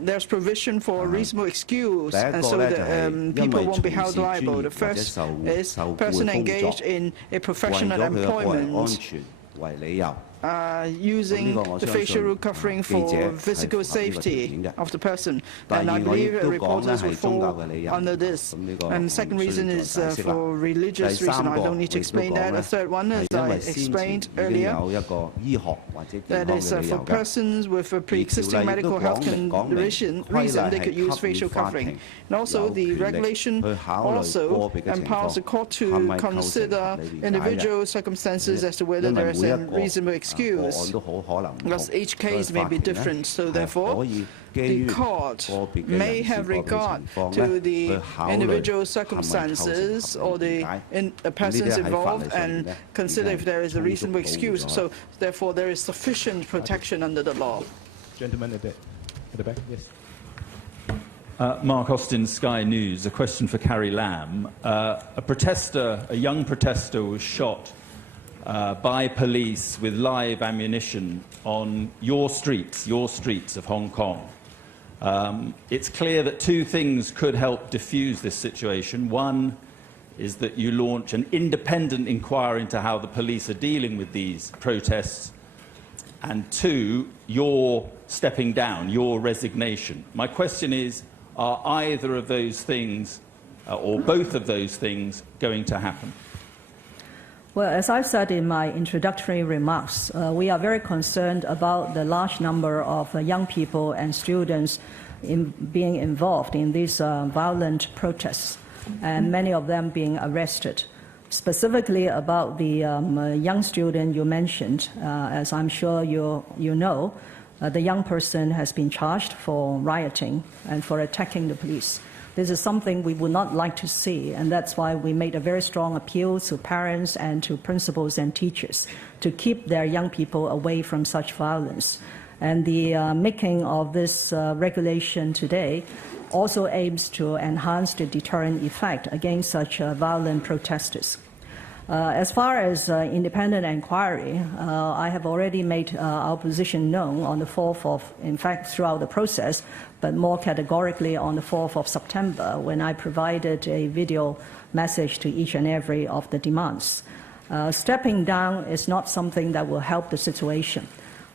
there's provision for reasonable excuse, and so that people won't be held liable. The first is person engaged in a professional employment using the facial root covering for physical safety of the person. And I believe reporters will fall under this. And the second reason is for religious reason. I don't need to explain that. The third one, as I explained earlier, that is for persons with a pre-existing medical health condition reason they could use facial covering. And also the regulation also empowers the court to consider individual circumstances as to whether there is a reasonable excuse, because each case may be different. So therefore, the court may have regard to the individual circumstances or the persons involved and consider if there is a reasonable excuse. So therefore, there is sufficient protection under the law. Gentleman at the back, yes. Mark Austin, Sky News. A question for Carrie Lam. A young protester was shot by police with live ammunition on your streets of Hong Kong. It's clear that two things could help diffuse this situation. One is that you launch an independent inquiry into how the police are dealing with these protests. And two, your stepping down, your resignation. My question is, are either of those things, or both of those things, going to happen? Well, as I've said in my introductory remarks, we are very concerned about the large number of young people and students being involved in these violent protests, and many of them being arrested. Specifically about the young student you mentioned, as I'm sure you know, the young person has been charged for rioting and for attacking the police. This is something we would not like to see, and that's why we made a very strong appeal to parents and to principals and teachers to keep their young people away from such violence. And the making of this regulation today also aims to enhance the deterrent effect against such violent protesters. As far as independent inquiry, I have already made our position known on the 4th of, in fact, throughout the process, but more categorically on the 4th of September, when I provided a video message to each and every of the demands. Stepping down is not something that will help the situation.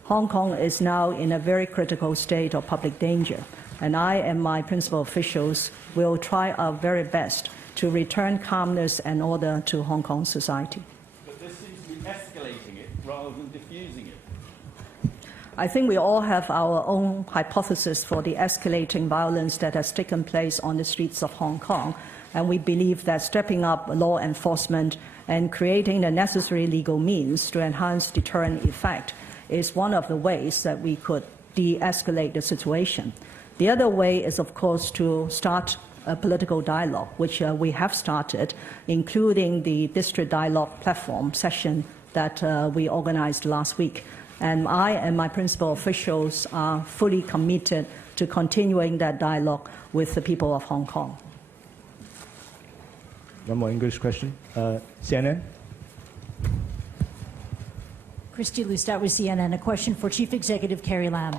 Hong Kong is now in a very critical state of public danger, and I and my principal officials will try our very best to return calmness and order to Hong Kong society. But this seems to be escalating it rather than diffusing it. I think we all have our own hypothesis for the escalating violence that has taken place on the streets of Hong Kong, and we believe that stepping up law enforcement and creating the necessary legal means to enhance deterrent effect is one of the ways that we could de-escalate the situation. The other way is, of course, to start a political dialogue, which we have started, including the district dialogue platform session that we organized last week. And I and my principal officials are fully committed to continuing that dialogue with the people of Hong Kong. One more English question. CNN? Christy Lustat with CNN. A question for Chief Executive Carrie Lam.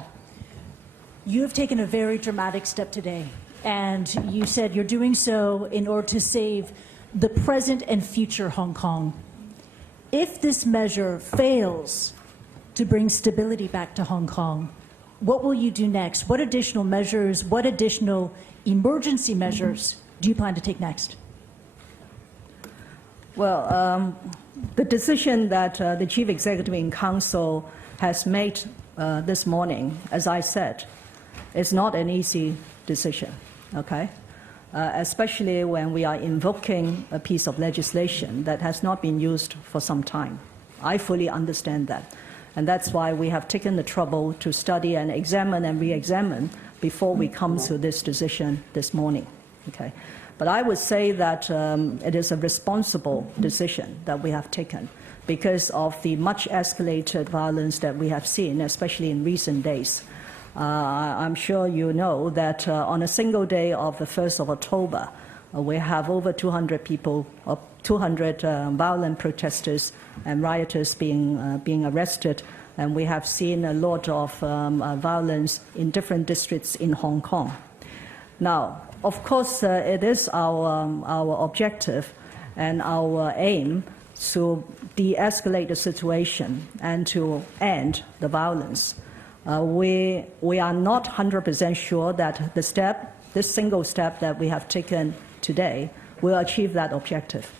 You have taken a very dramatic step today, and you said you're doing so in order to save the present and future Hong Kong. If this measure fails to bring stability back to Hong Kong, what will you do next? What additional measures, what additional emergency measures do you plan to take next? Well, the decision that the Chief Executive in Council has made this morning, as I said, is not an easy decision, okay? Especially when we are invoking a piece of legislation that has not been used for some time. I fully understand that. And that's why we have taken the trouble to study and examine and re-examine before we come to this decision this morning, okay? But I would say that it is a responsible decision that we have taken because of the much escalated violence that we have seen, especially in recent days. I'm sure you know that on a single day of the 1st of October, we have over 200 people, 200 violent protesters and rioters being arrested, and we have seen a lot of violence in different districts in Hong Kong. Now, of course, it is our objective and our aim to de-escalate the situation and to end the violence. We are not 100% sure that this single step that we have taken today will achieve that objective.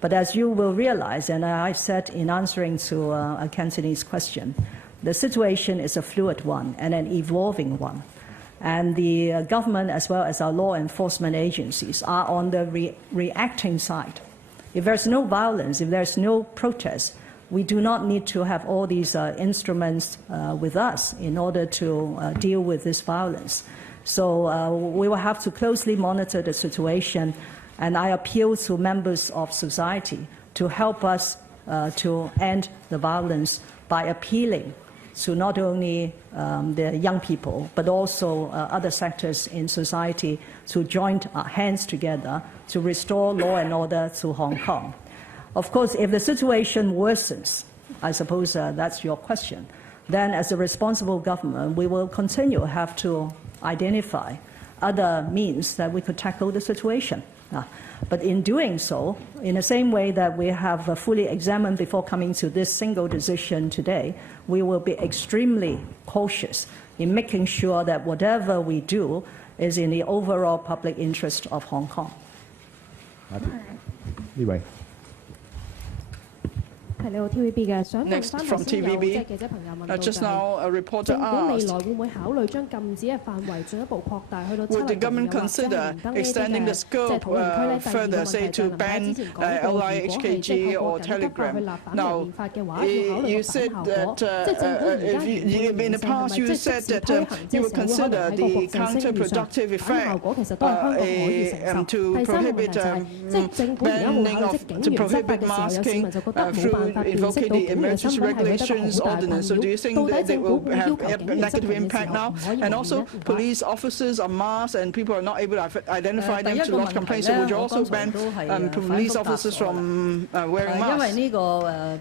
But as you will realize, and I said in answering to a Cantonese question, the situation is a fluid one and an evolving one. And the government, as well as our law enforcement agencies, are on the reacting side. If there's no violence, if there's no protest, we do not need to have all these instruments with us in order to deal with this violence. So we will have to closely monitor the situation, and I appeal to members of society to help us to end the violence by appealing to not only the young people, but also other sectors in society to join hands together to restore law and order to Hong Kong. Of course, if the situation worsens, I suppose that's your question, then as a responsible government, we will continue to have to identify other means that we could tackle the situation. But in doing so, in the same way that we have fully examined before coming to this single decision today, we will be extremely cautious in making sure that whatever we do is in the overall public interest of Hong Kong. Anyway. Next from TVB. Just now, a reporter asked, would the government consider extending the scope further, say, to ban LIHKG or Telegram? Now, you said that in the past you said that you would consider the counterproductive effect to prohibit to prohibit masking through invoking the emergency regulations ordinance. So do you think that they will have a negative impact now? And also, police officers are masked and people are not able to identify them to lodge complaints. So would you also ban police officers from wearing masks?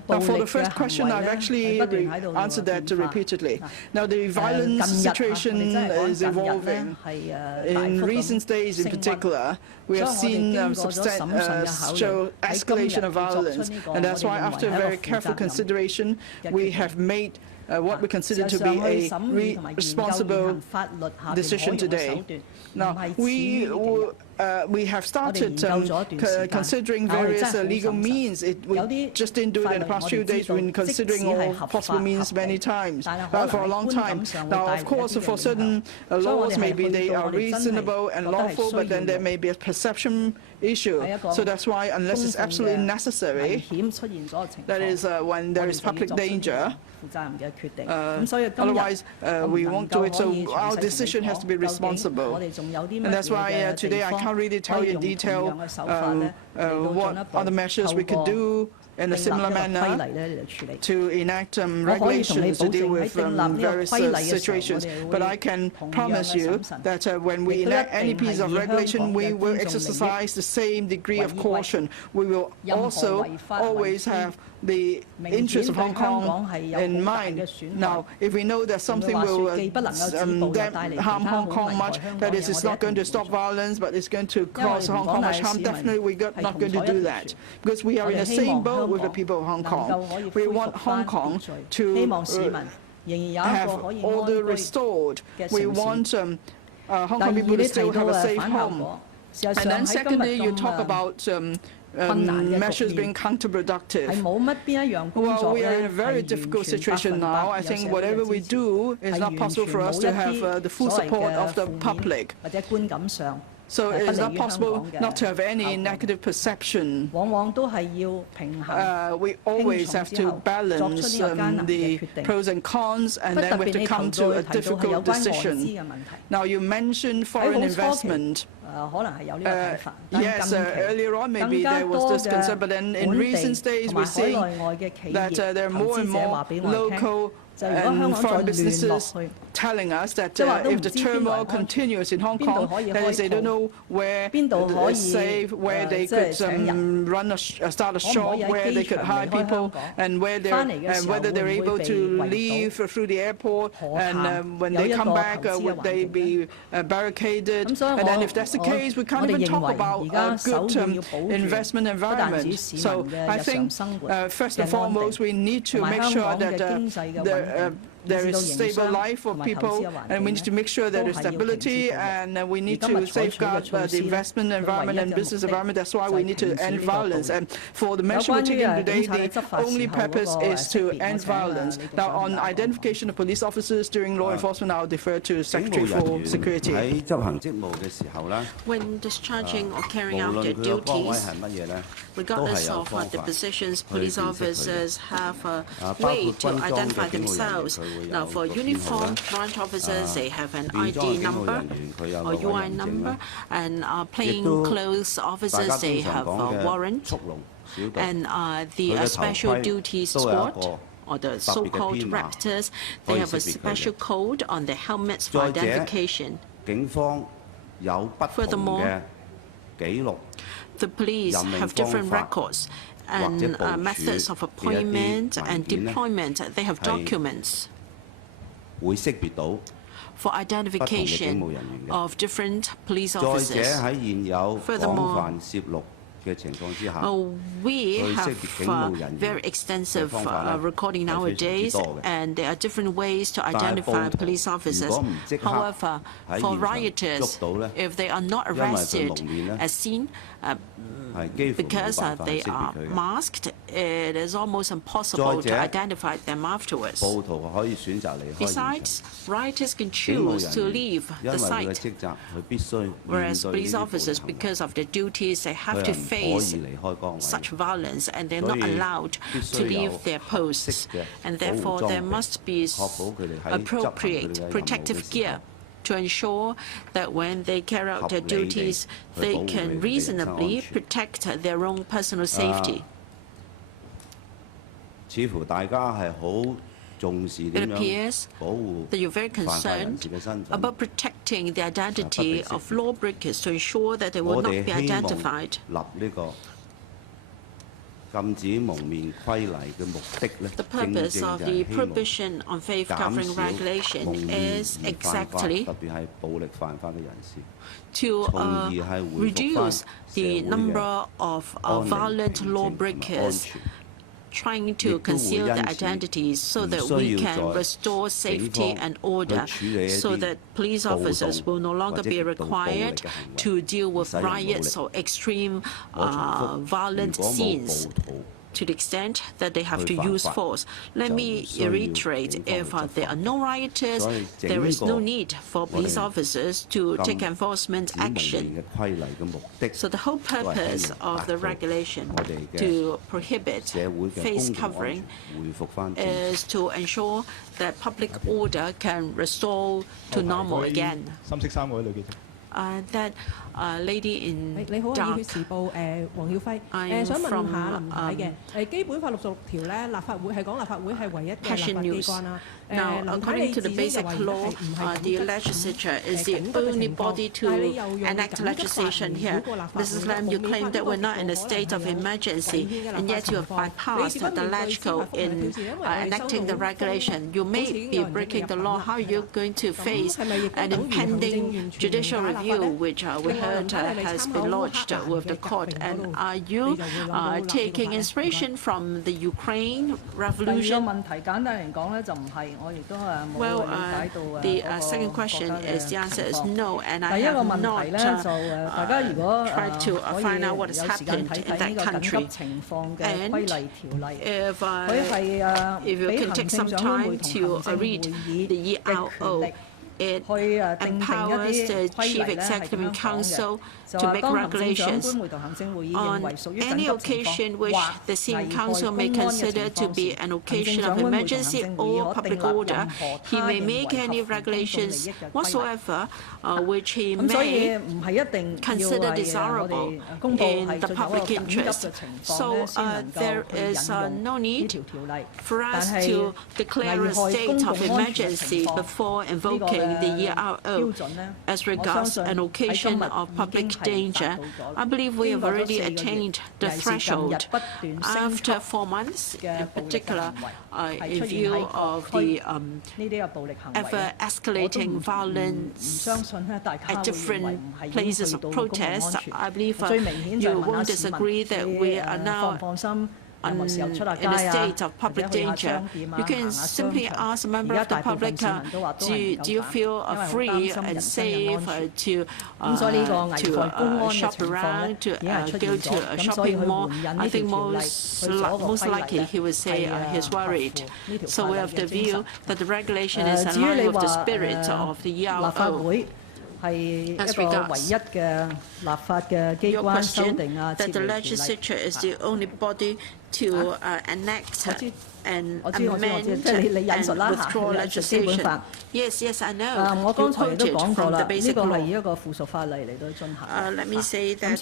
Now, for the first question, I've actually answered that repeatedly. Now, the violence situation is evolving. In recent days, in particular, we have seen escalation of violence, and that's why, after very careful consideration, we have made what we consider to be a responsible decision today. Now, we have started considering various legal means. We just didn't do it in the past few days. We've been considering all possible means many times for a long time. Now, of course, for certain laws, maybe they are reasonable and lawful, but then there may be a perception issue. So that's why, unless it's absolutely necessary, that is when there is public danger, otherwise we won't do it. So our decision has to be responsible. And that's why today I can't really tell you in detail what other measures we could do in a similar manner to enact regulations to deal with various situations. But I can promise you that when we enact any piece of regulation, we will exercise the same degree of caution. We will also always have the interest of Hong Kong in mind. Now, if we know that something will harm Hong Kong much, that is, it's not going to stop violence, but it's going to cause Hong Kong much harm, definitely we're not going to do that. Because we are in the same boat with the people of Hong Kong. We want Hong Kong to have order restored. We want Hong Kong people to still have a safe home. And then secondly, you talk about measures being counterproductive. Well, we are in a very difficult situation now. I think whatever we do is not possible for us to have the full support of the public. So it is not possible not to have any negative perception. We always have to balance the pros and cons, and then we have to come to a difficult decision. Now, you mentioned foreign investment. Yes, earlier on maybe there was this concern, but then in recent days we're seeing that there are more and more local and foreign businesses telling us that if the turmoil continues in Hong Kong, that is, they don't know where it's safe, where they could start a shop, where they could hire people, and whether they're able to leave through the airport, and when they come back, would they be barricaded? And then if that's the case, we can't even talk about a good investment environment. So I think, first and foremost, we need to make sure that there is stable life for people, and we need to make sure there is stability, and we need to safeguard the investment environment and business environment. That's why we need to end violence. And for the measure we're taking today, the only purpose is to end violence. Now, on identification of police officers during law enforcement, I'll defer to Secretary for Security. When discharging or carrying out their duties, regardless of the positions, police officers have a way to identify themselves. Now, for uniformed branch officers, they have an ID number or UI number, and plain clothes officers, they have a warrant, and the special duties squad, or the so-called raptors, they have a special code on their helmets for identification. Furthermore, the police have different records and methods of appointment and deployment. They have documents for identification of different police officers. Furthermore, we have very extensive recording nowadays, and there are different ways to identify police officers. However, for rioters, if they are not arrested as seen, because they are masked, it is almost impossible to identify them afterwards. Besides, rioters can choose to leave the site, whereas police officers, because of their duties, they have to face such violence, and they're not allowed to leave their posts. And therefore, there must be appropriate protective gear to ensure that when they carry out their duties, they can reasonably protect their own personal safety. It appears that you're very concerned about protecting the identity of lawbreakers to ensure that they will not be identified. The purpose of the prohibition on face covering regulation is exactly to reduce the number of violent lawbreakers trying to conceal their identities, so that we can restore safety and order, so that police officers will no longer be required to deal with riots or extreme violent scenes to the extent that they have to use force. Let me reiterate, if there are no rioters, there is no need for police officers to take enforcement action. So the whole purpose of the regulation to prohibit face covering is to ensure that public order can restore to normal again. That lady in dark. I am from Passion News. Now, according to the basic law, the legislature is the only body to enact legislation here. Mrs. Lam, you claim that we're not in a state of emergency, and yet you have bypassed the LegCo in enacting the regulation. You may be breaking the law. How are you going to face an impending judicial review, which we heard has been lodged with the court? And are you taking inspiration from the Ukraine revolution? Well, the second question is, the answer is no, and I have not tried to find out what has happened in that country. And if you can take some time to read the ERO, it empowers the Chief Executive and Council to make regulations on any occasion which the CE Council may consider to be an occasion of emergency or public order. He may make any regulations whatsoever which he may consider desirable in the public interest. So there is no need for us to declare a state of emergency before invoking the ERO as regards an occasion of public danger. I believe we have already attained the threshold. After 4 months, in particular, in view of the ever-escalating violence at different places of protest, I believe you won't disagree that we are now in a state of public danger. You can simply ask a member of the public, do you feel free and safe to shop around, to go to a shopping mall? I think most likely he would say he's worried. So we have the view that the regulation is in line with the spirit of the ERO. As regards your question, that the legislature is the only body to enact and amend and withdraw legislation. Yes, I know. You quoted from the basic law. Let me say that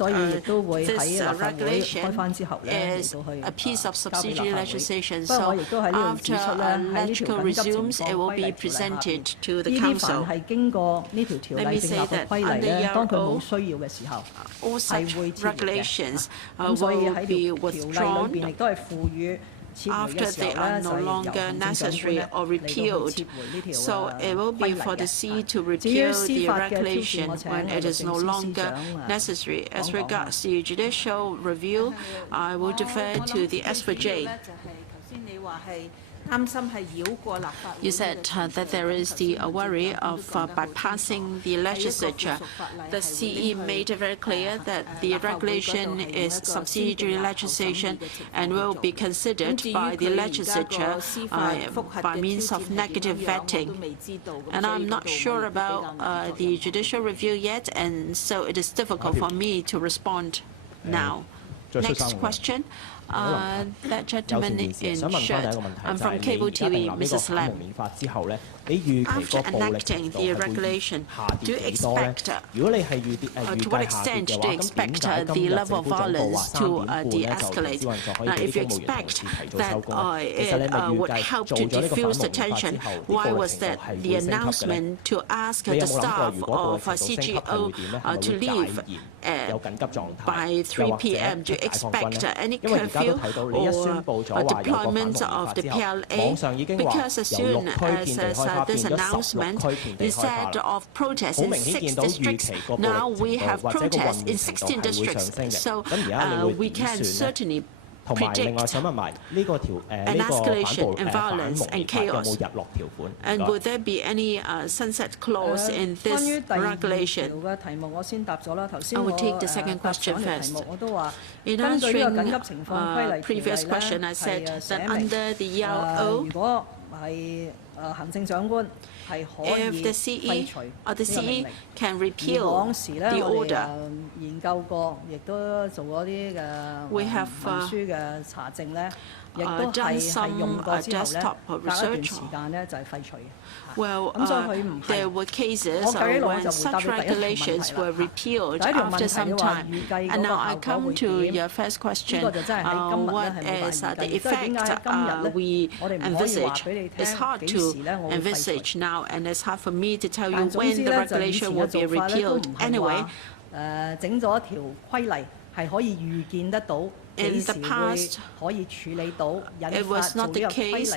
this regulation is a piece of subsidiary legislation. So after legislature resumes, it will be presented to the council. Let me say that under ERO, all such regulations will be withdrawn after they are no longer necessary or repealed. So it will be for the CE to repeal the regulation when it is no longer necessary. As regards the judicial review, I will defer to the SVJ. You said that there is the worry of bypassing the legislature. The CE made it very clear that the regulation is subsidiary legislation and will be considered by the legislature by means of negative vetting. And I'm not sure about the judicial review yet, and so it is difficult for me to respond now. Next question. That gentleman in shirt. I'm from cable TV, Mrs. Lam. After enacting the regulation, do you expect, to what extent do you expect the level of violence to de-escalate? Now, if you expect that it would help to diffuse the tension, why was that the announcement to ask the staff of CGO to leave by 3 p.m.? Do you expect any curfew or deployment of the PLA? Because as soon as this announcement, instead of protests in 6 districts, now we have protests in 16 districts. So we can certainly predict an escalation in violence and chaos. And will there be any sunset clause in this regulation? I will take the second question first. In answering previous question, I said that under the ERO, if the CE or the CE can repeal the order, we have done some desktop research. Well, there were cases when such regulations were repealed after some time. And now I come to your first question, what is the effect we envisage? It's hard to envisage now, and it's hard for me to tell you when the regulation will be repealed. Anyway, in the past, it was not the case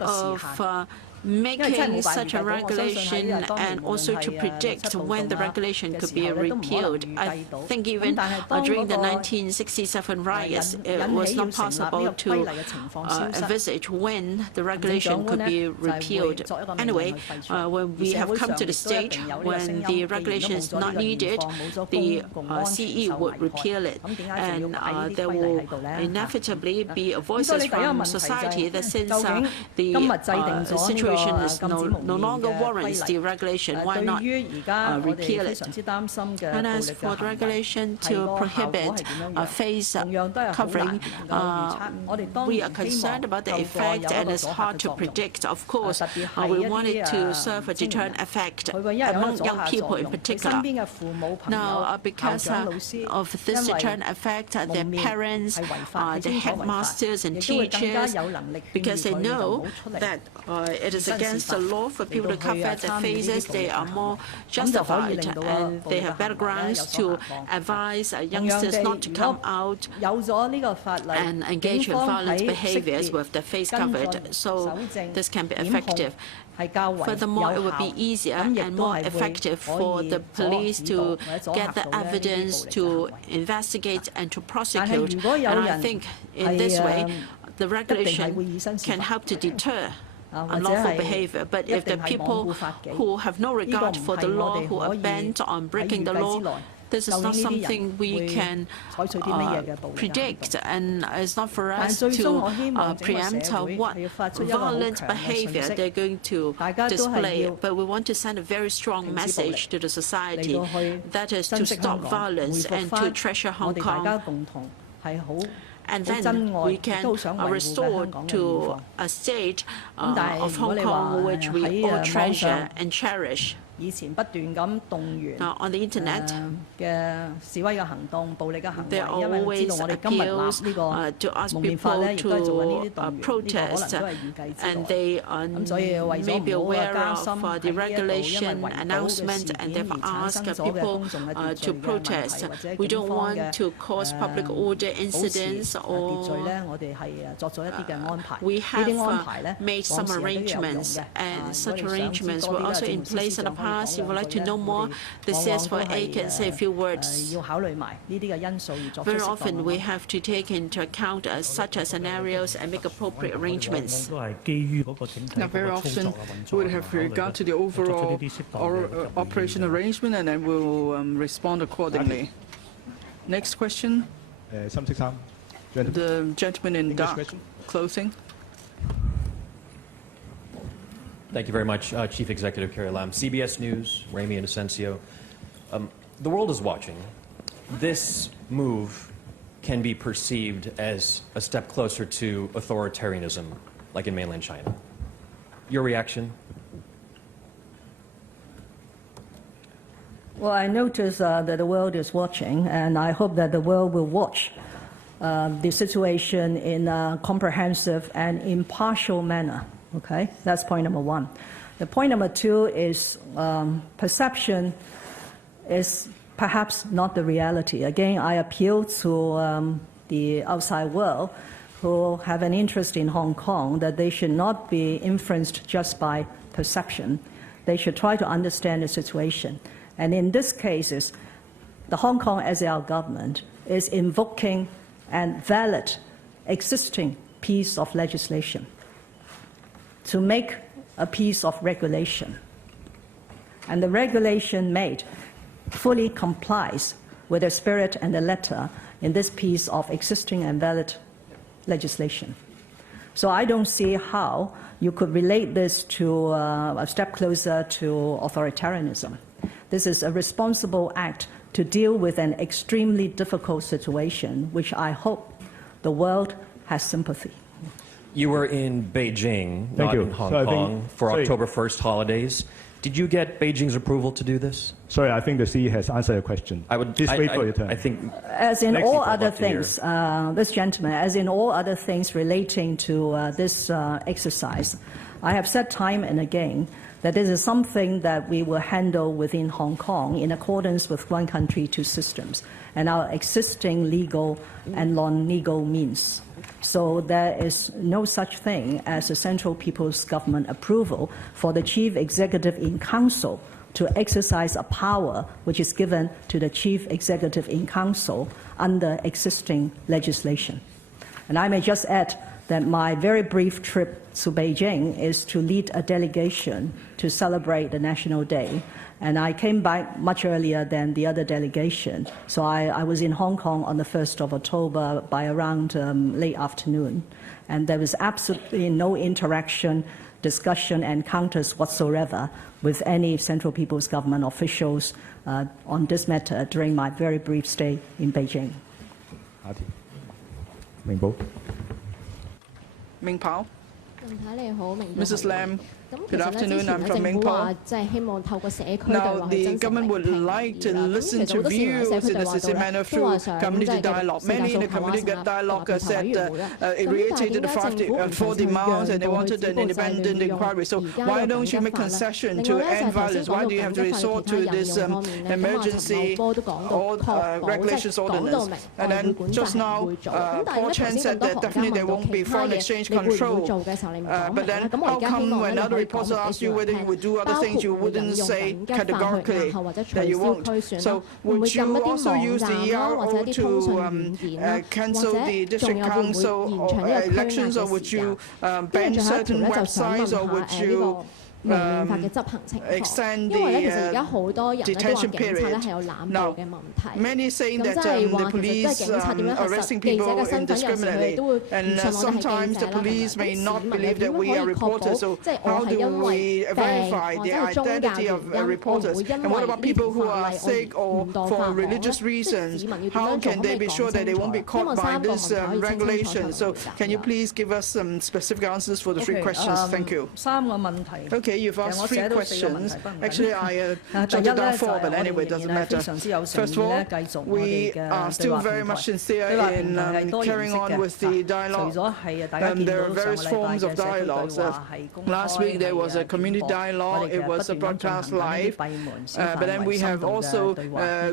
of making such a regulation and also to predict when the regulation could be repealed. I think even during the 1967 riots, it was not possible to envisage when the regulation could be repealed. Anyway, when we have come to the stage when the regulation is not needed, the CE would repeal it. And there will inevitably be voices from society that since the situation situation is no longer warrants the regulation. Why not repeal it? And as for the regulation to prohibit face covering, we are concerned about the effect, and it's hard to predict. Of course, we want it to serve a deterrent effect among young people in particular. Now, because of this deterrent effect, their parents, the headmasters and teachers, because they know that it is against the law for people to cover their faces, they are more justified, and they have better grounds to advise youngsters not to come out and engage in violent behaviors with their face covered. So this can be effective. Furthermore, it would be easier and more effective for the police to get the evidence, to investigate and to prosecute. And I think in this way, the regulation can help to deter unlawful behavior. But if the people who have no regard for the law, who are bent on breaking the law, this is not something we can predict, and it's not for us to preempt what violent behavior they're going to display. But we want to send a very strong message to the society, that is to stop violence and to treasure Hong Kong. And then we can restore to a state of Hong Kong which we all treasure and cherish. Now, on the internet, there are always appeals to ask people to protest, and they may be aware of the regulation announcement, and they've asked people to protest. We don't want to cause public order incidents, or we have made some arrangements, and such arrangements were also in place in the past. If you would like to know more, the CSA can say a few words. Very often we have to take into account such scenarios and make appropriate arrangements. Now, very often we would have regard to the overall operation arrangement, and then we'll respond accordingly. Next question. The gentleman in dark clothing. Thank you very much, Chief Executive Carrie Lam. CBS News, Ramy and Asensio. The world is watching. This move can be perceived as a step closer to authoritarianism, like in mainland China. Your reaction? Well, I notice that the world is watching, and I hope that the world will watch the situation in a comprehensive and impartial manner. Okay, that's point number one. The point number two is perception is perhaps not the reality. Again, I appeal to the outside world who have an interest in Hong Kong that they should not be influenced just by perception. They should try to understand the situation. And in this case, the Hong Kong SAR government is invoking and valid existing piece of legislation to make a piece of regulation. And the regulation made fully complies with the spirit and the letter in this piece of existing and valid legislation. So I don't see how you could relate this to a step closer to authoritarianism. This is a responsible act to deal with an extremely difficult situation, which I hope the world has sympathy. You were in Beijing, not in Hong Kong, for October 1st holidays. Did you get Beijing's approval to do this? Sorry, I think the CE has answered your question. Please wait for your turn. I think as in all other things, this gentleman, as in all other things relating to this exercise, I have said time and again that this is something that we will handle within Hong Kong in accordance with one country, two systems, and our existing legal and non-legal means. So there is no such thing as a Central People's Government approval for the Chief Executive in Council to exercise a power which is given to the Chief Executive in Council under existing legislation. And I may just add that my very brief trip to Beijing is to lead a delegation to celebrate the National Day. And I came back much earlier than the other delegation. So I was in Hong Kong on the 1st of October by around late afternoon. And there was absolutely no interaction discussion, encounters whatsoever with any Central People's Government officials on this matter during my very brief stay in Beijing. Ming Pao. Mrs. Lam. Good afternoon. I'm from Mingpo. Now, the government would like to listen to views in a sincere manner through community dialogue. Many in the community dialogue said it reiterated the 4 demands and they wanted an independent inquiry. So why don't you make concession to end violence? Why do you have to resort to this emergency regulations ordinance? And then just now, Paul Chen said that definitely there won't be foreign exchange control. But then how come when other reporter asked you whether you would do other things, you wouldn't say categorically that you won't? So would you also use the ERO to cancel the district council or elections, or would you ban certain websites, or would you extend the detention period? Now, many saying that the police arresting people indiscriminately, and sometimes the police may not believe that we are reporters. So how do we verify the identity of reporters? And what about people who are sick or for religious reasons? How can they be sure that they won't be caught by this regulation? So can you please give us some specific answers for the 3 questions? Thank you. Okay, you've asked 3 questions. Actually, I jotted down 4, but anyway, it doesn't matter. First of all, we are still very much sincere in carrying on with the dialogue. There are various forms of dialogues. Last week, there was a community dialogue. It was a broadcast live. But then we have also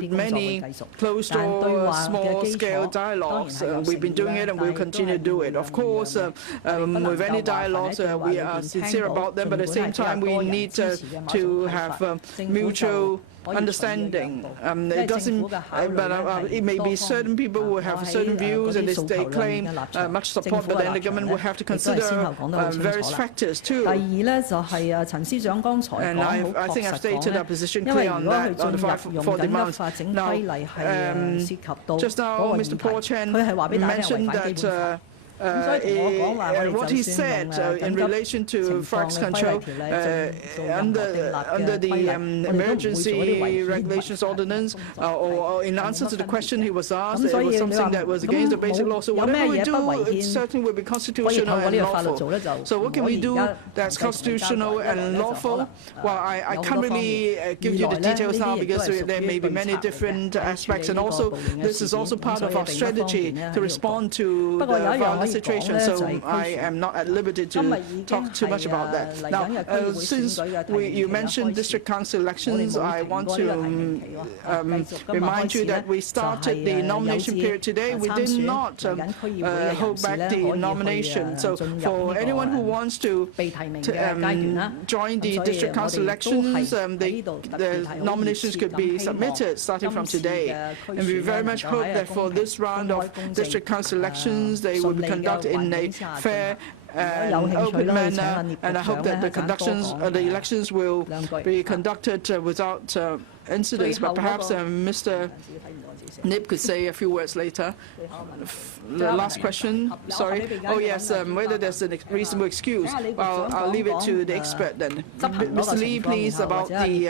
many closed-door, small-scale dialogues. We've been doing it and we'll continue to do it. Of course, with any dialogues, we are sincere about them, but at the same time, we need to have mutual understanding. It doesn't, but it may be certain people who have certain views and they claim much support, but then the government will have to consider various factors too. And I think I've stated our position clear on that, on the 4 demands. Now, just now, Mr. Paul Chen mentioned that what he said in relation to forex control under the emergency regulations ordinance, or in answer to the question he was asked, it was something that was against the basic law. So whatever we do, it certainly will be constitutional and lawful. So what can we do that's constitutional and lawful? Well, I can't really give you the details now because there may be many different aspects, and also this is also part of our strategy to respond to the violence situation, so I am not at liberty to talk too much about that. Now, since you mentioned district council elections, I want to remind you that we started the nomination period today. We did not hold back the nomination. So for anyone who wants to join the district council elections, the nominations could be submitted starting from today. And we very much hope that for this round of district council elections, they will be conducted in a fair and open manner, and I hope that the elections will be conducted without incidents. But perhaps Mr. Nip could say a few words later. The last question, sorry. Oh yes, whether there's a reasonable excuse. Well, I'll leave it to the expert then. Mr. Lee, please, about the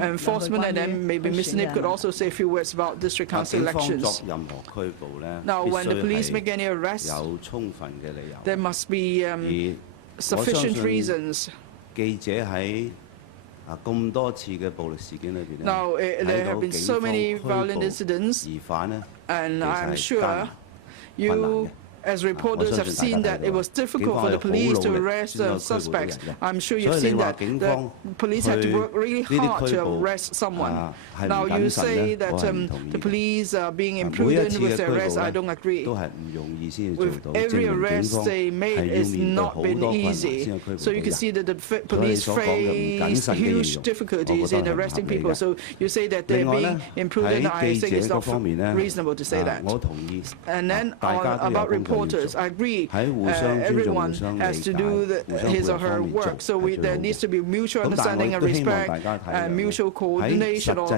enforcement, and then maybe Mr. Nip could also say a few words about district council elections. Now, when the police make any arrests, there must be sufficient reasons. Now, there have been so many violent incidents, and I'm sure you, as reporters, have seen that it was difficult for the police to arrest suspects. I'm sure you've seen that. The police had to work really hard to arrest someone. Now, you say that the police are being imprudent with their arrests. I don't agree. With every arrest they made, it's not been easy. So you can see that the police face huge difficulties in arresting people. So you say that they're being imprudent. I think it's not reasonable to say that. And then about reporters, reporters. I agree. Everyone has to do his or her work. So there needs to be mutual understanding and respect, and mutual coordination or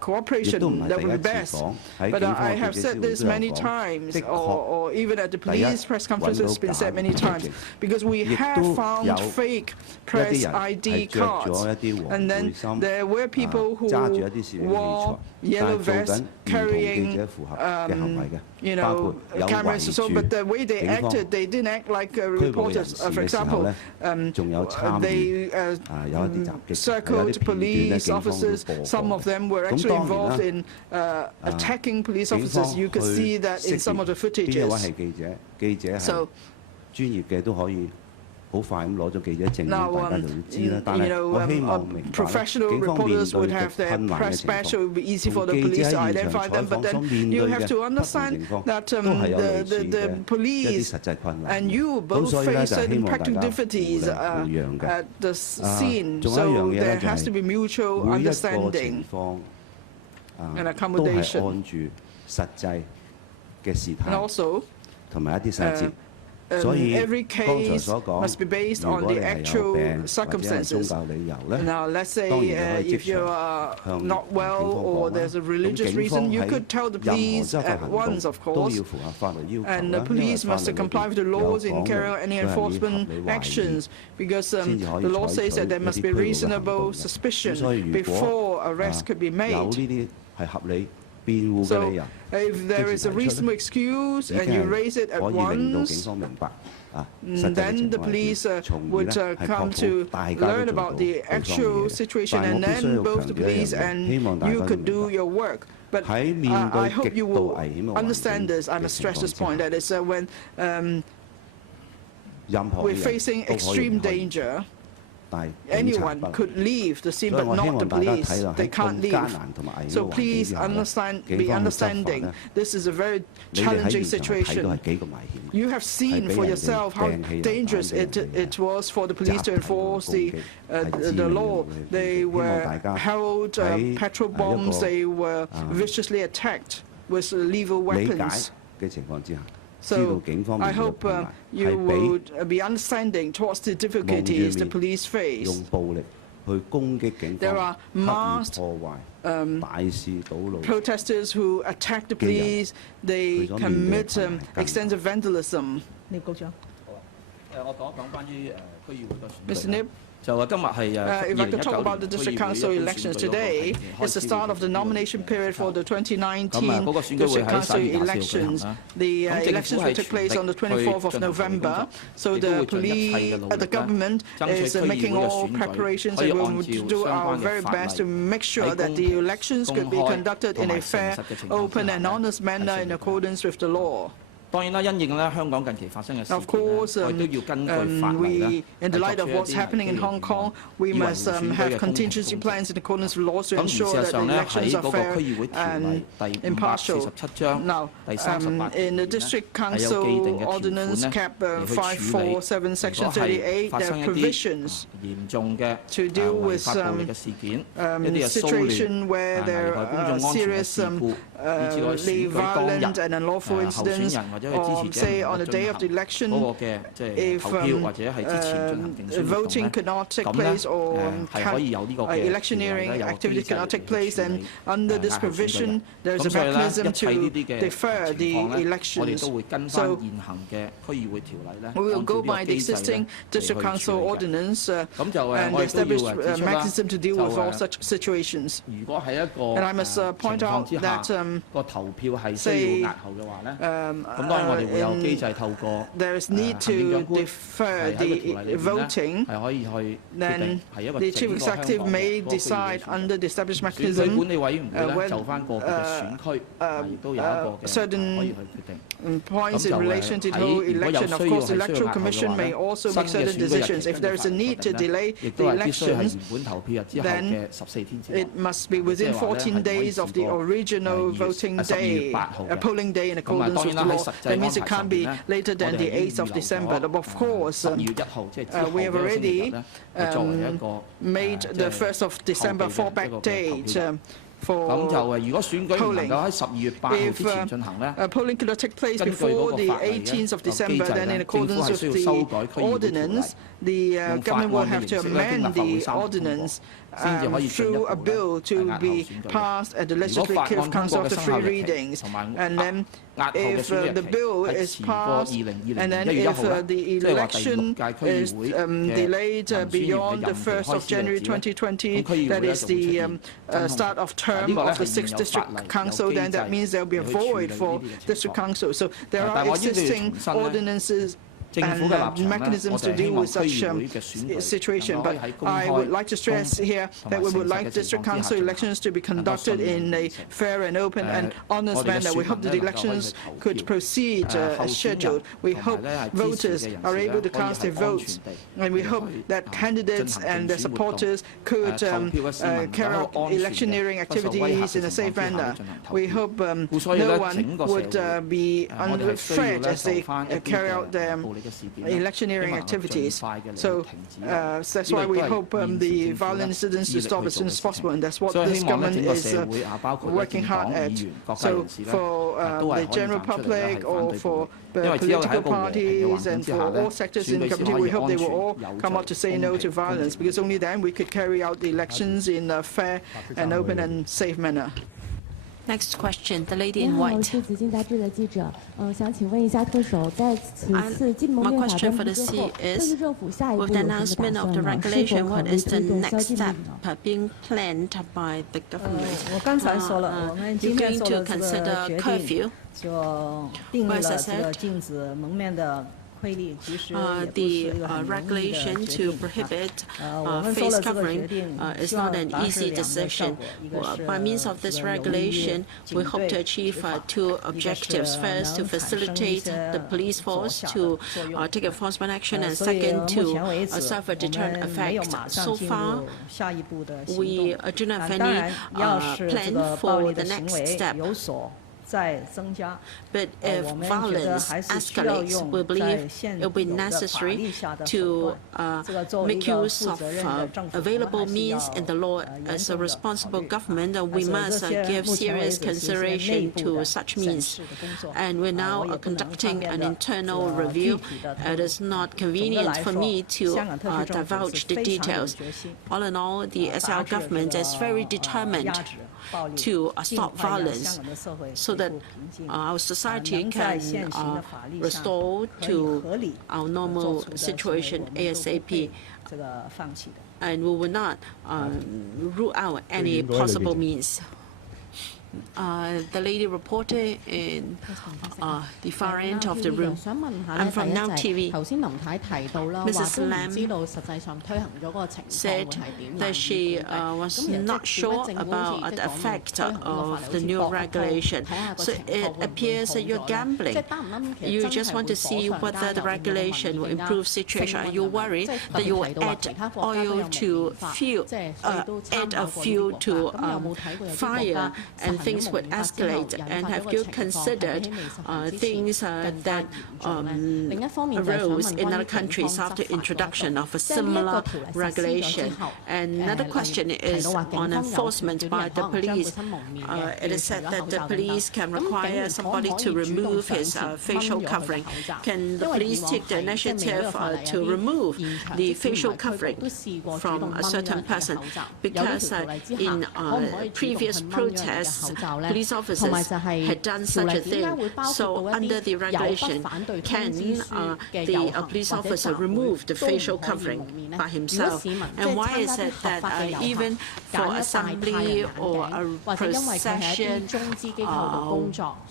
cooperation. That would be best. But I have said this many times, or even at the police press conferences, it's been said many times, because we have found fake press ID cards, and then there were people who wore yellow vests carrying cameras and so on, but the way they acted, they didn't act like reporters. For example, they circled police officers. Some of them were actually involved in attacking police officers. You could see that in some of the footages. So, professional reporters would have their press badge, so it would be easy for the police to identify them. But then you have to understand that the police and you both face certain practical difficulties at the scene. So there has to be mutual understanding and accommodation. And also, every case must be based on the actual circumstances. Now, let's say if you are not well or there's a religious reason, you could tell the police at once, of course. And the police must comply with the laws in carrying out any enforcement actions, because the law says that there must be reasonable suspicion before arrest could be made. So, if there is a reasonable excuse and you raise it at once, then the police would come to learn about the actual situation, and then both the police and you could do your work. But I hope you will understand this. I must stress this point, that is when we're facing extreme danger, anyone could leave the scene, but not the police. They can't leave. So please be understanding. This is a very challenging situation. You have seen for yourself how dangerous it was for the police to enforce the law. They were held petrol bombs. They were viciously attacked with lethal weapons. So I hope you would be understanding towards the difficulties the police face. There are masked protesters who attack the police. They commit extensive vandalism. Mr. Nip? If I could talk about the District Council elections today, it's the start of the nomination period for the 2019 District Council elections. The elections will take place on the 24th of November. So the government is making all preparations, and we will do our very best to make sure that the elections could be conducted in a fair, open and honest manner in accordance with the law. Of course, in the light of what's happening in Hong Kong, we must have contingency plans in accordance with laws to ensure that the elections are fair and impartial. Now, in the District Council Ordinance Cap 547, Section 38, there are provisions to deal with a situation where there are serious violent and unlawful incidents, or say on the day of the election, if voting could not take place or electioneering activities cannot take place, then under this provision there is a mechanism to defer the elections. So we will go by the existing District Council Ordinance and establish a mechanism to deal with all such situations. And I must point out that say there is need to defer the voting, then the Chief Executive may decide under the established mechanism when certain points in relation to the whole election. Of course, the Electoral Commission may also make certain decisions. If there is a need to delay the elections, then it must be within 14 days of the original voting day, polling day in accordance with the law. That means it can't be later than the 8th of December. But of course, we have already made the 1st of December fallback date. for polling. If polling could take place before the 18th of December, then in accordance with the ordinance, the government will have to amend the ordinance through a bill to be passed at the Legislative Council after 3 readings. And then if the bill is passed, and then if the election is delayed beyond the 1st of January 2020, that is the start of term of the 6th District Council, then that means there will be a void for District Council. So there are existing ordinances and mechanisms to deal with such situation. But I would like to stress here that we would like District Council elections to be conducted in a fair and open and honest manner. We hope that the elections could proceed as scheduled. We hope voters are able to cast their votes, and we hope that candidates and their supporters could carry out electioneering activities in a safe manner. We hope no one would be under threat as they carry out their electioneering activities. So that's why we hope the violent incidents to stop as soon as possible, and that's what this government is working hard at. So for the general public or for political parties and for all sectors in the community, we hope they will all come out to say no to violence, because only then we could carry out the elections in a fair and open and safe manner. Next question, the lady in white. My question for the C is, with the announcement of the regulation, what is the next step being planned by the government? You're going to consider curfew? As I said, the regulation to prohibit face covering is not an easy decision. By means of this regulation, we hope to achieve 2 objectives. First, to facilitate the police force to take enforcement action, and second, to serve a deterrent effect. So far, we do not have any plan for the next step. But if violence escalates, we believe it will be necessary to make use of available means in the law. As a responsible government, we must give serious consideration to such means. And we're now conducting an internal review. It is not convenient for me to divulge the details. All in all, the SL government is very determined to stop violence so that our society can restore to our normal situation ASAP. And we will not rule out any possible means. The lady reporter in the far end of the room. I'm from Now TV. Mrs. Lam said that she was not sure about the effect of the new regulation. So it appears that you're gambling. You just want to see whether the regulation will improve situation. Are you worried that you will add oil to fuel, add a fuel to fire, and things would escalate? And have you considered things that arose in other countries after introduction of a similar regulation? And another question is on enforcement by the police. It is said that the police can require somebody to remove his facial covering. Can the police take the initiative to remove the facial covering from a certain person? Because in previous protests, police officers had done such a thing. So under the regulation, can the police officer remove the facial covering by himself? And why is it that even for assembly or a procession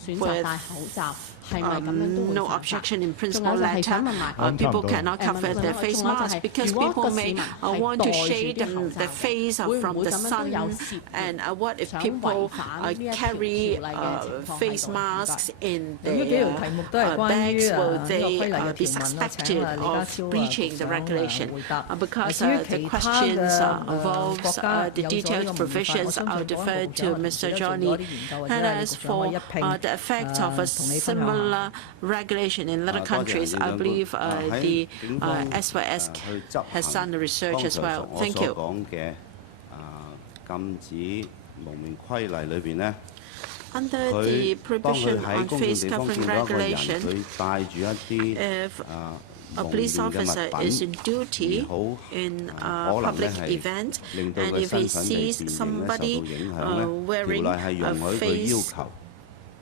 with no objection in principle letter, people cannot cover their face masks because people may want to shade their face from the sun. And what if people carry face masks in their bags? Will they be suspected of breaching the regulation? Because the questions involves the detailed provisions, I'll defer to Mr. Johnny. And as for the effect of a similar regulation in other countries, I believe the SYS has done the research as well. Thank you. Under the prohibition on face covering regulation, if a police officer is in duty in a public event, and if he sees somebody wearing a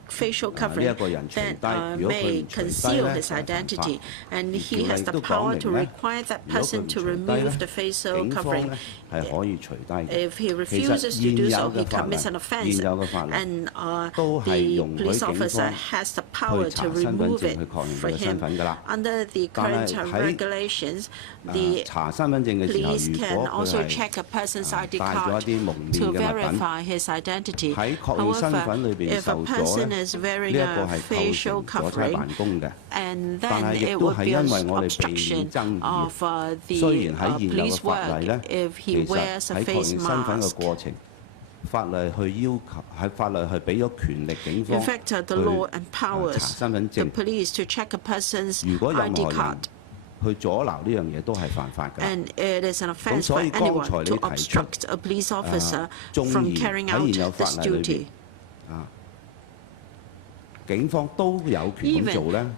facial covering that may conceal his identity, and he has the power to require that person to remove the facial covering. If he refuses to do so, he commits an offense, and the police officer has the power to remove it for him. Under the current regulations, the police can also check a person's ID card to verify his identity. However, if a person is wearing a facial covering, and then it would be an obstruction of the police work if he wears a face mask. In fact, the law empowers the police to check a person's ID card. And it is an offense for anyone to obstruct a police officer from carrying out this duty. Even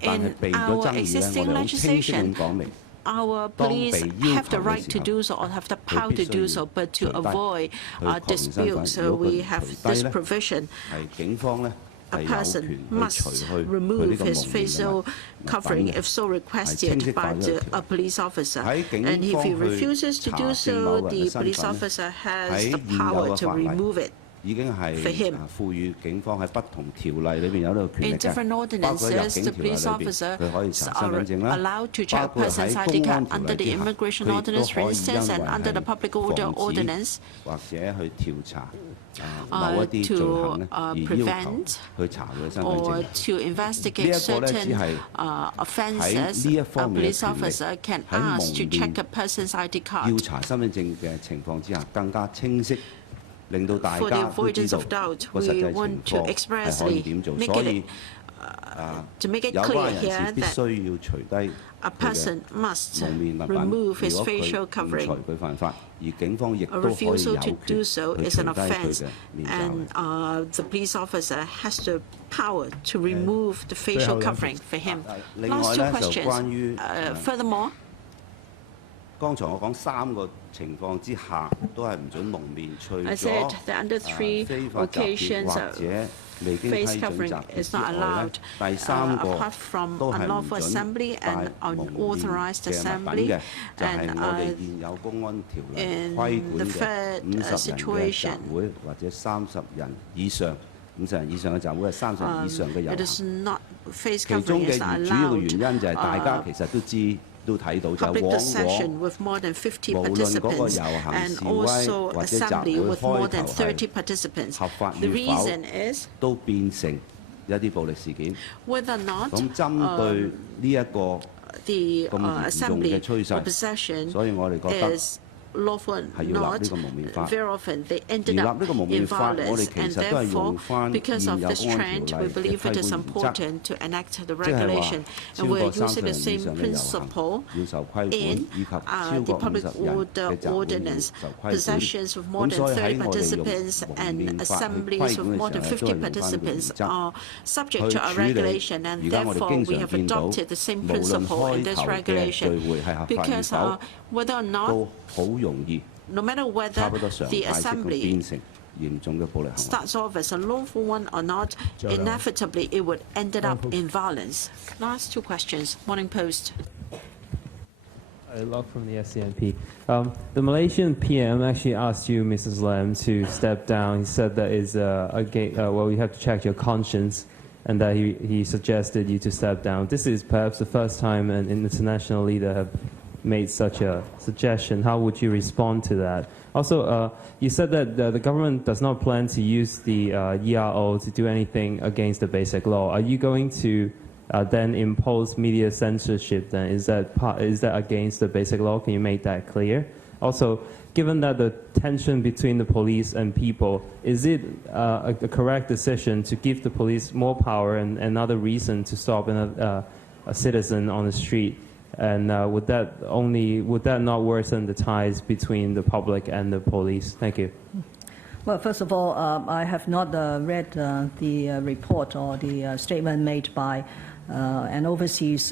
in our existing legislation, our police have the right to do so or have the power to do so, but to avoid disputes, so we have this provision. A person must remove his facial covering if so requested by a police officer. And if he refuses to do so, the police officer has the power to remove it for him. In different ordinances, the police officers are allowed to check a person's ID card under the immigration ordinance, for instance, and under the public order ordinance, to prevent or to investigate certain offences. A police officer can ask to check a person's ID card. For the avoidance of doubt, we want to expressly make it clear here that a person must remove his facial covering. A refusal to do so is an offense, and the police officer has the power to remove the facial covering for him. Last two questions. Furthermore, I said that under three occasions, face covering is not allowed, apart from unlawful assembly and unauthorized assembly. And in the third situation, it is not, face covering is not allowed. Public session with more than 50 participants, and also assembly with more than 30 participants. The reason is whether or not the assembly or possession is lawful or not. Very often they ended up in violence, and therefore, because of this trend, we believe it is important to enact the regulation, and we're using the same principle in the public order ordinance. Possessions with more than 30 participants and assemblies with more than 50 participants are subject to our regulation, and therefore we have adopted the same principle in this regulation, because whether or not, no matter whether the assembly starts off as a lawful one or not, inevitably it would end up in violence. Last two questions. Morning Post. Log from the SCMP. The Malaysian PM actually asked you, Mrs. Lam, to step down. He said that is well, you have to check your conscience, and that he suggested you to step down. This is perhaps the first time an international leader have made such a suggestion. How would you respond to that? Also, you said that the government does not plan to use the ERO to do anything against the basic law. Are you going to then impose media censorship then? Is that against the basic law? Can you make that clear? Also, given that the tension between the police and people, is it a correct decision to give the police more power and another reason to stop a citizen on the street? And would that not worsen the ties between the public and the police? Thank you. Well, first of all, I have not read the report or the statement made by an overseas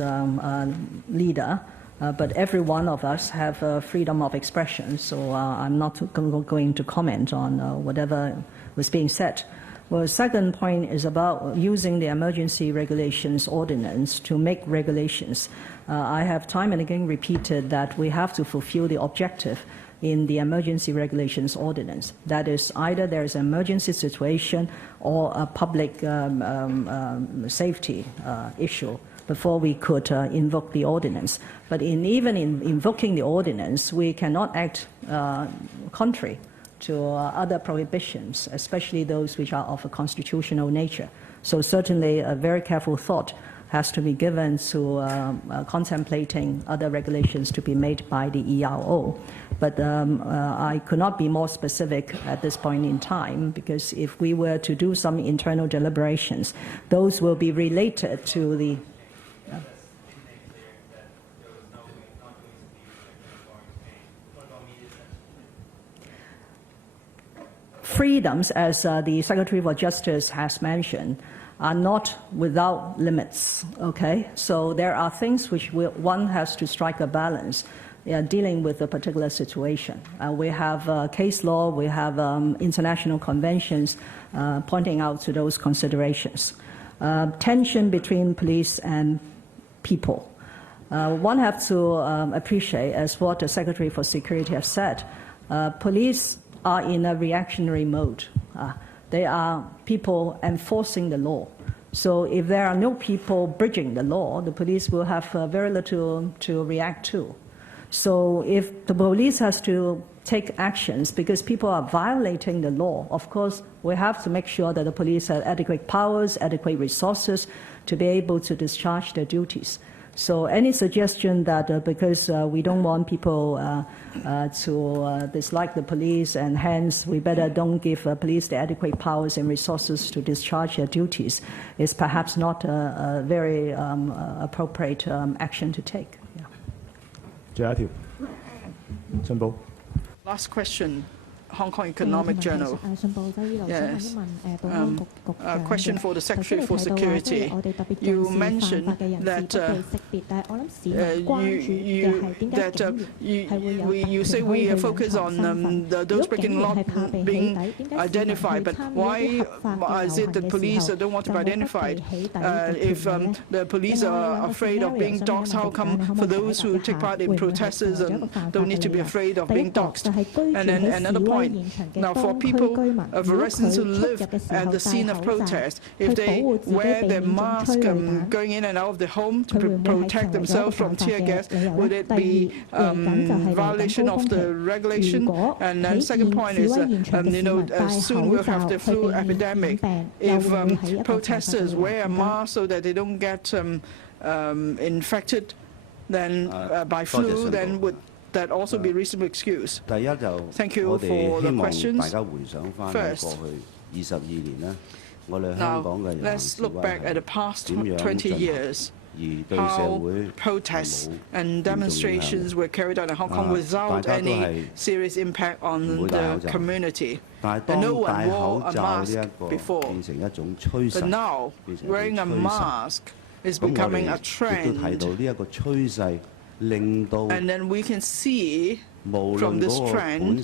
leader, but every one of us have freedom of expression, so I'm not going to comment on whatever was being said. Well, the second point is about using the emergency regulations ordinance to make regulations. I have time and again repeated that we have to fulfill the objective in the emergency regulations ordinance. That is, either there is an emergency situation or a public safety issue before we could invoke the ordinance. But even in invoking the ordinance, we cannot act contrary to other prohibitions, especially those which are of a constitutional nature. So certainly a very careful thought has to be given to contemplating other regulations to be made by the ERO. But I could not be more specific at this point in time, because if we were to do some internal deliberations, those will be related to the freedoms, as the Secretary for Justice has mentioned, are not without limits, okay? So there are things which one has to strike a balance dealing with a particular situation. We have case law, we have international conventions pointing out to those considerations. Tension between police and people. One has to appreciate, as what the Secretary for Security has said, police are in a reactionary mode. They are people enforcing the law. So if there are no people bridging the law, the police will have very little to react to. So if the police has to take actions because people are violating the law, of course, we have to make sure that the police have adequate powers, adequate resources to be able to discharge their duties. So any suggestion that because we don't want people to dislike the police and hence we better don't give police the adequate powers and resources to discharge their duties is perhaps not a very appropriate action to take. Yeah. Last question. Hong Kong Economic Journal. Yes. A question for the Secretary for Security. You mentioned that you say we focus on those breaking law being identified, but why is it that police don't want to be identified? If the police are afraid of being doxxed, how come for those who take part in protests don't need to be afraid of being doxxed? And then another point. Now, for people, for residents who live at the scene of protest, if they wear their mask going in and out of the home to protect themselves from tear gas, would it be violation of the regulation? And then second point is, soon we'll have the flu epidemic. If protesters wear a mask so that they don't get infected then by flu, then would that also be reasonable excuse? Thank you for the questions. First, now let's look back at the past 20 years. How protests and demonstrations were carried out in Hong Kong without any serious impact on the community. And no one wore a mask before. But now, wearing a mask is becoming a trend. And then we can see from this trend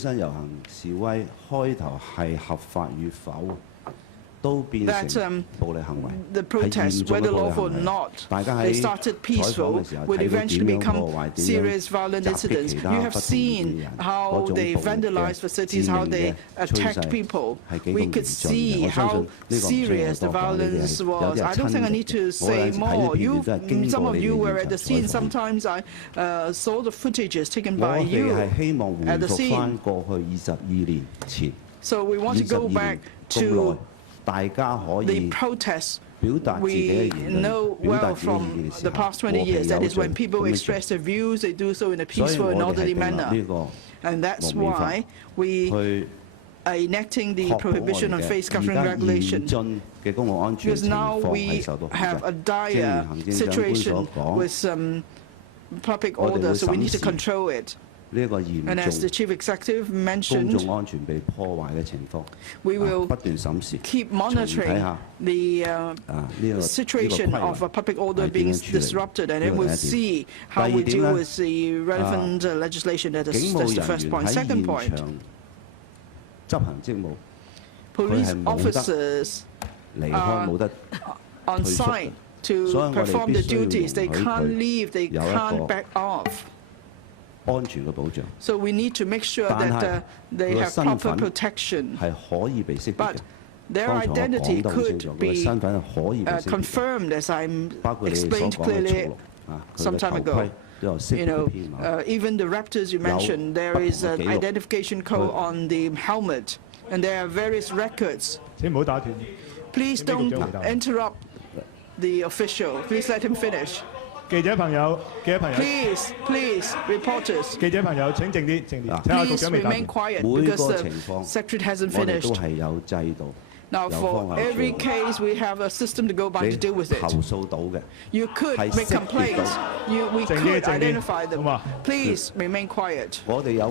that the protests, whether lawful or not, they started peaceful, would eventually become serious violent incidents. You have seen how they vandalized facilities, how they attacked people. We could see how serious the violence was. I don't think I need to say more. Some of you were at the scene. Sometimes I saw the footages taken by you at the scene. So we want to go back to the protests we know well from the past 20 years. That is, when people express their views, they do so in a peaceful and orderly manner. And that's why we are enacting the prohibition on face covering regulation. Because now we have a dire situation with public order, so we need to control it. And as the Chief Executive mentioned, we will keep monitoring the situation of public order being disrupted, and then we'll see how we deal with the relevant legislation. That's the first point. Second point, police officers are on site to perform the duties. They can't leave, they can't back off. So we need to make sure that they have proper protection. But their identity could be confirmed, as I explained clearly some time ago. You know, even the raptors you mentioned, there is an identification code on the helmet, and there are various records. Please don't interrupt the official. Please let him finish. Please, reporters. Please remain quiet because the secretary hasn't finished. Now, for every case, we have a system to go by to deal with it. You could make complaints. We could identify them. Please remain quiet. There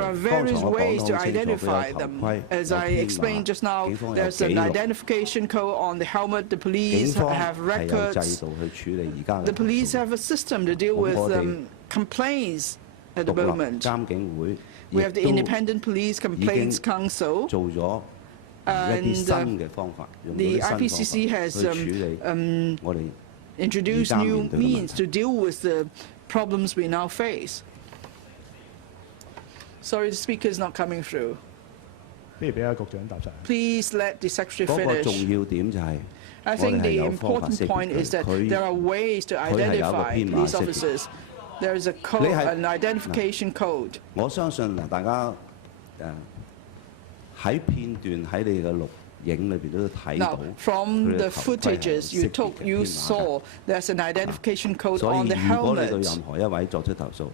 are various ways to identify them. As I explained just now, there's an identification code on the helmet. The police have records. The police have a system to deal with complaints at the moment. We have the Independent Police Complaints Council, and the IPCC has introduced new means to deal with the problems we now face. Sorry, the speaker is not coming through. Please let the secretary finish. I think the important point is that there are ways to identify police officers. There is a code, an identification code. Now, from the footages you took, you saw there's an identification code on the helmet.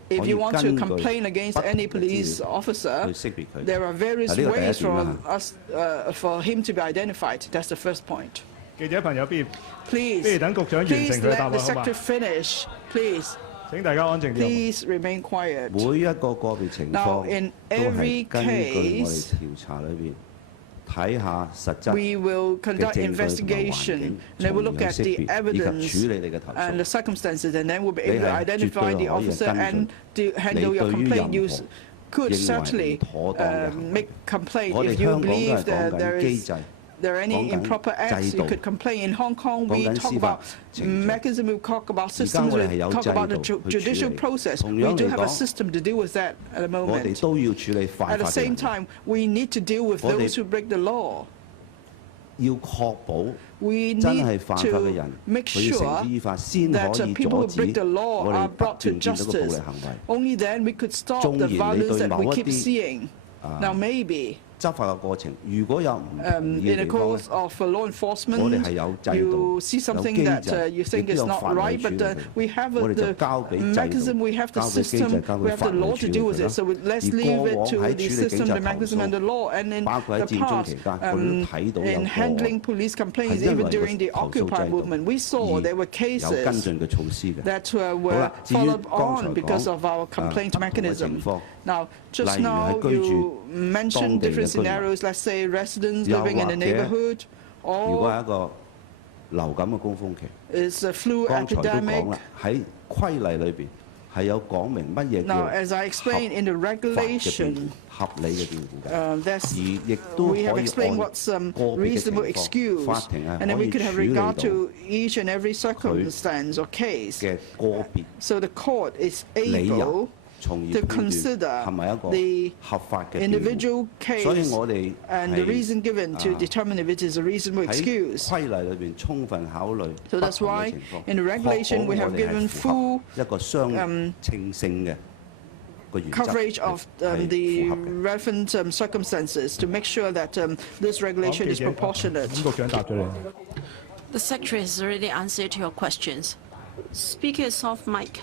If you want to complain against any police officer, there are various ways for him to be identified. That's the first point. Please let the secretary finish. Please remain quiet. Now, in every case, we will conduct investigation, and then we'll look at the evidence and the circumstances, and then we'll be able to identify the officer and to handle your complaint. You could certainly make complaint if you believe that there are any improper acts. You could complain. In Hong Kong, we talk about mechanism, we talk about systems, we talk about the judicial process. We do have a system to deal with that at the moment. At the same time, we need to deal with those who break the law. We need to make sure that people who break the law are brought to justice. Only then we could stop the violence that we keep seeing. Now, maybe in the course of law enforcement, you see something that you think is not right, but we have the mechanism, we have the system, we have the law to deal with it. So let's leave it to the system, the mechanism, and the law. And in the past, in handling police complaints, even during the Occupy movement, we saw there were cases that were followed on because of our complaint mechanism. Now, just now you mentioned different scenarios, let's say residents living in the neighborhood, or it's a flu epidemic. Now, as I explained in the regulation, we have explained what's reasonable excuse, and then we could have regard to each and every circumstance or case. So the court is able to consider the individual case and the reason given to determine if it is a reasonable excuse. So that's why in the regulation we have given full coverage of the relevant circumstances to make sure that this regulation is proportionate. The Secretary has already answered your questions. Speaker is off mic.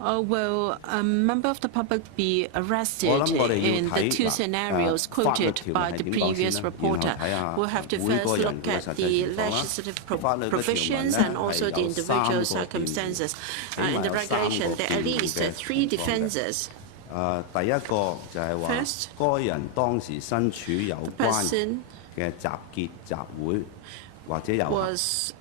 Will a member of the public be arrested in the two scenarios quoted by the previous reporter? We'll have to first look at the legislative provisions and also the individual circumstances. In the regulation, there are at least 3 defenses. First, the person was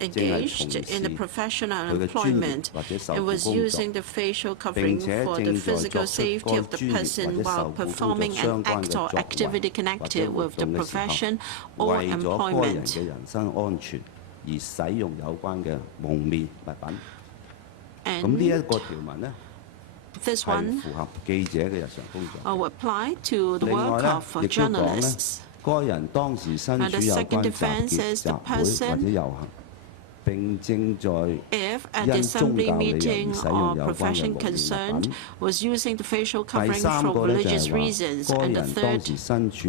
engaged in the professional employment and was using the facial covering for the physical safety of the person while performing an act or activity connected with the profession or employment. And this one will apply to the work of journalists. And the second defense is the person, if at the assembly meeting or profession concerned, was using the facial covering for religious reasons. And the third defense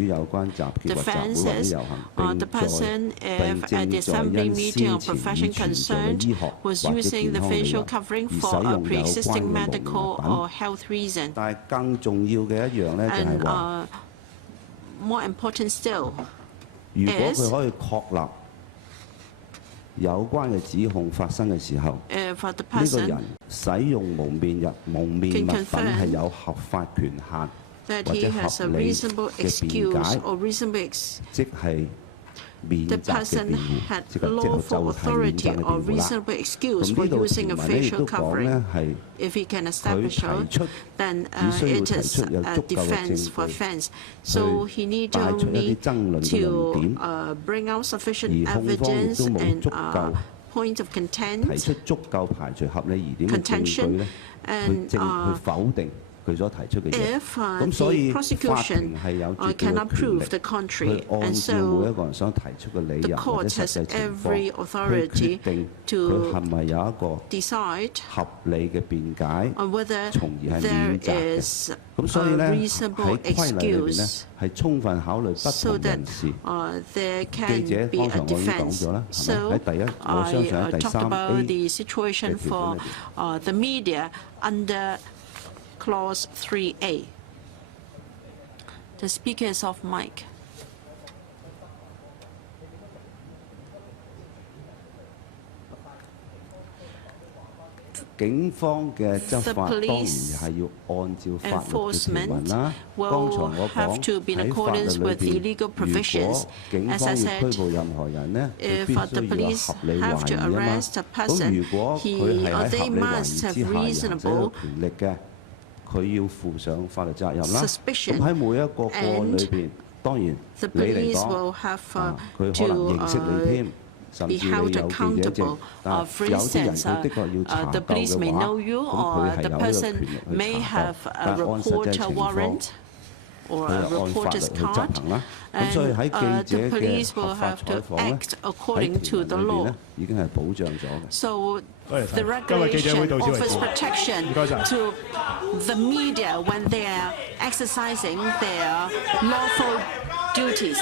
is the person, if at the assembly meeting or profession concerned, was using the facial covering for a pre-existing medical or health reason. And more important still is if the person can confirm that he has a reasonable excuse or reasonable the person had lawful authority or reasonable excuse for using a facial covering. If he can establish so, then it is a defense for offense. So he needs only to bring out sufficient evidence and point of contention and if the prosecution cannot prove the contrary, and so the court has every authority to decide on whether there is a reasonable excuse so that there can be a defense. So I talked about the situation for the media under Clause 3A. The speaker is off mic. The police enforcement will have to be in accordance with the legal provisions. As I said, if the police have to arrest a person, he or they must have reasonable suspicion, and the police will have to be held accountable. For instance, the police may know you, or the person may have a reporter warrant or a reporter's card, and the police will have to act according to the law. So the regulation offers protection to the media when they are exercising their lawful duties.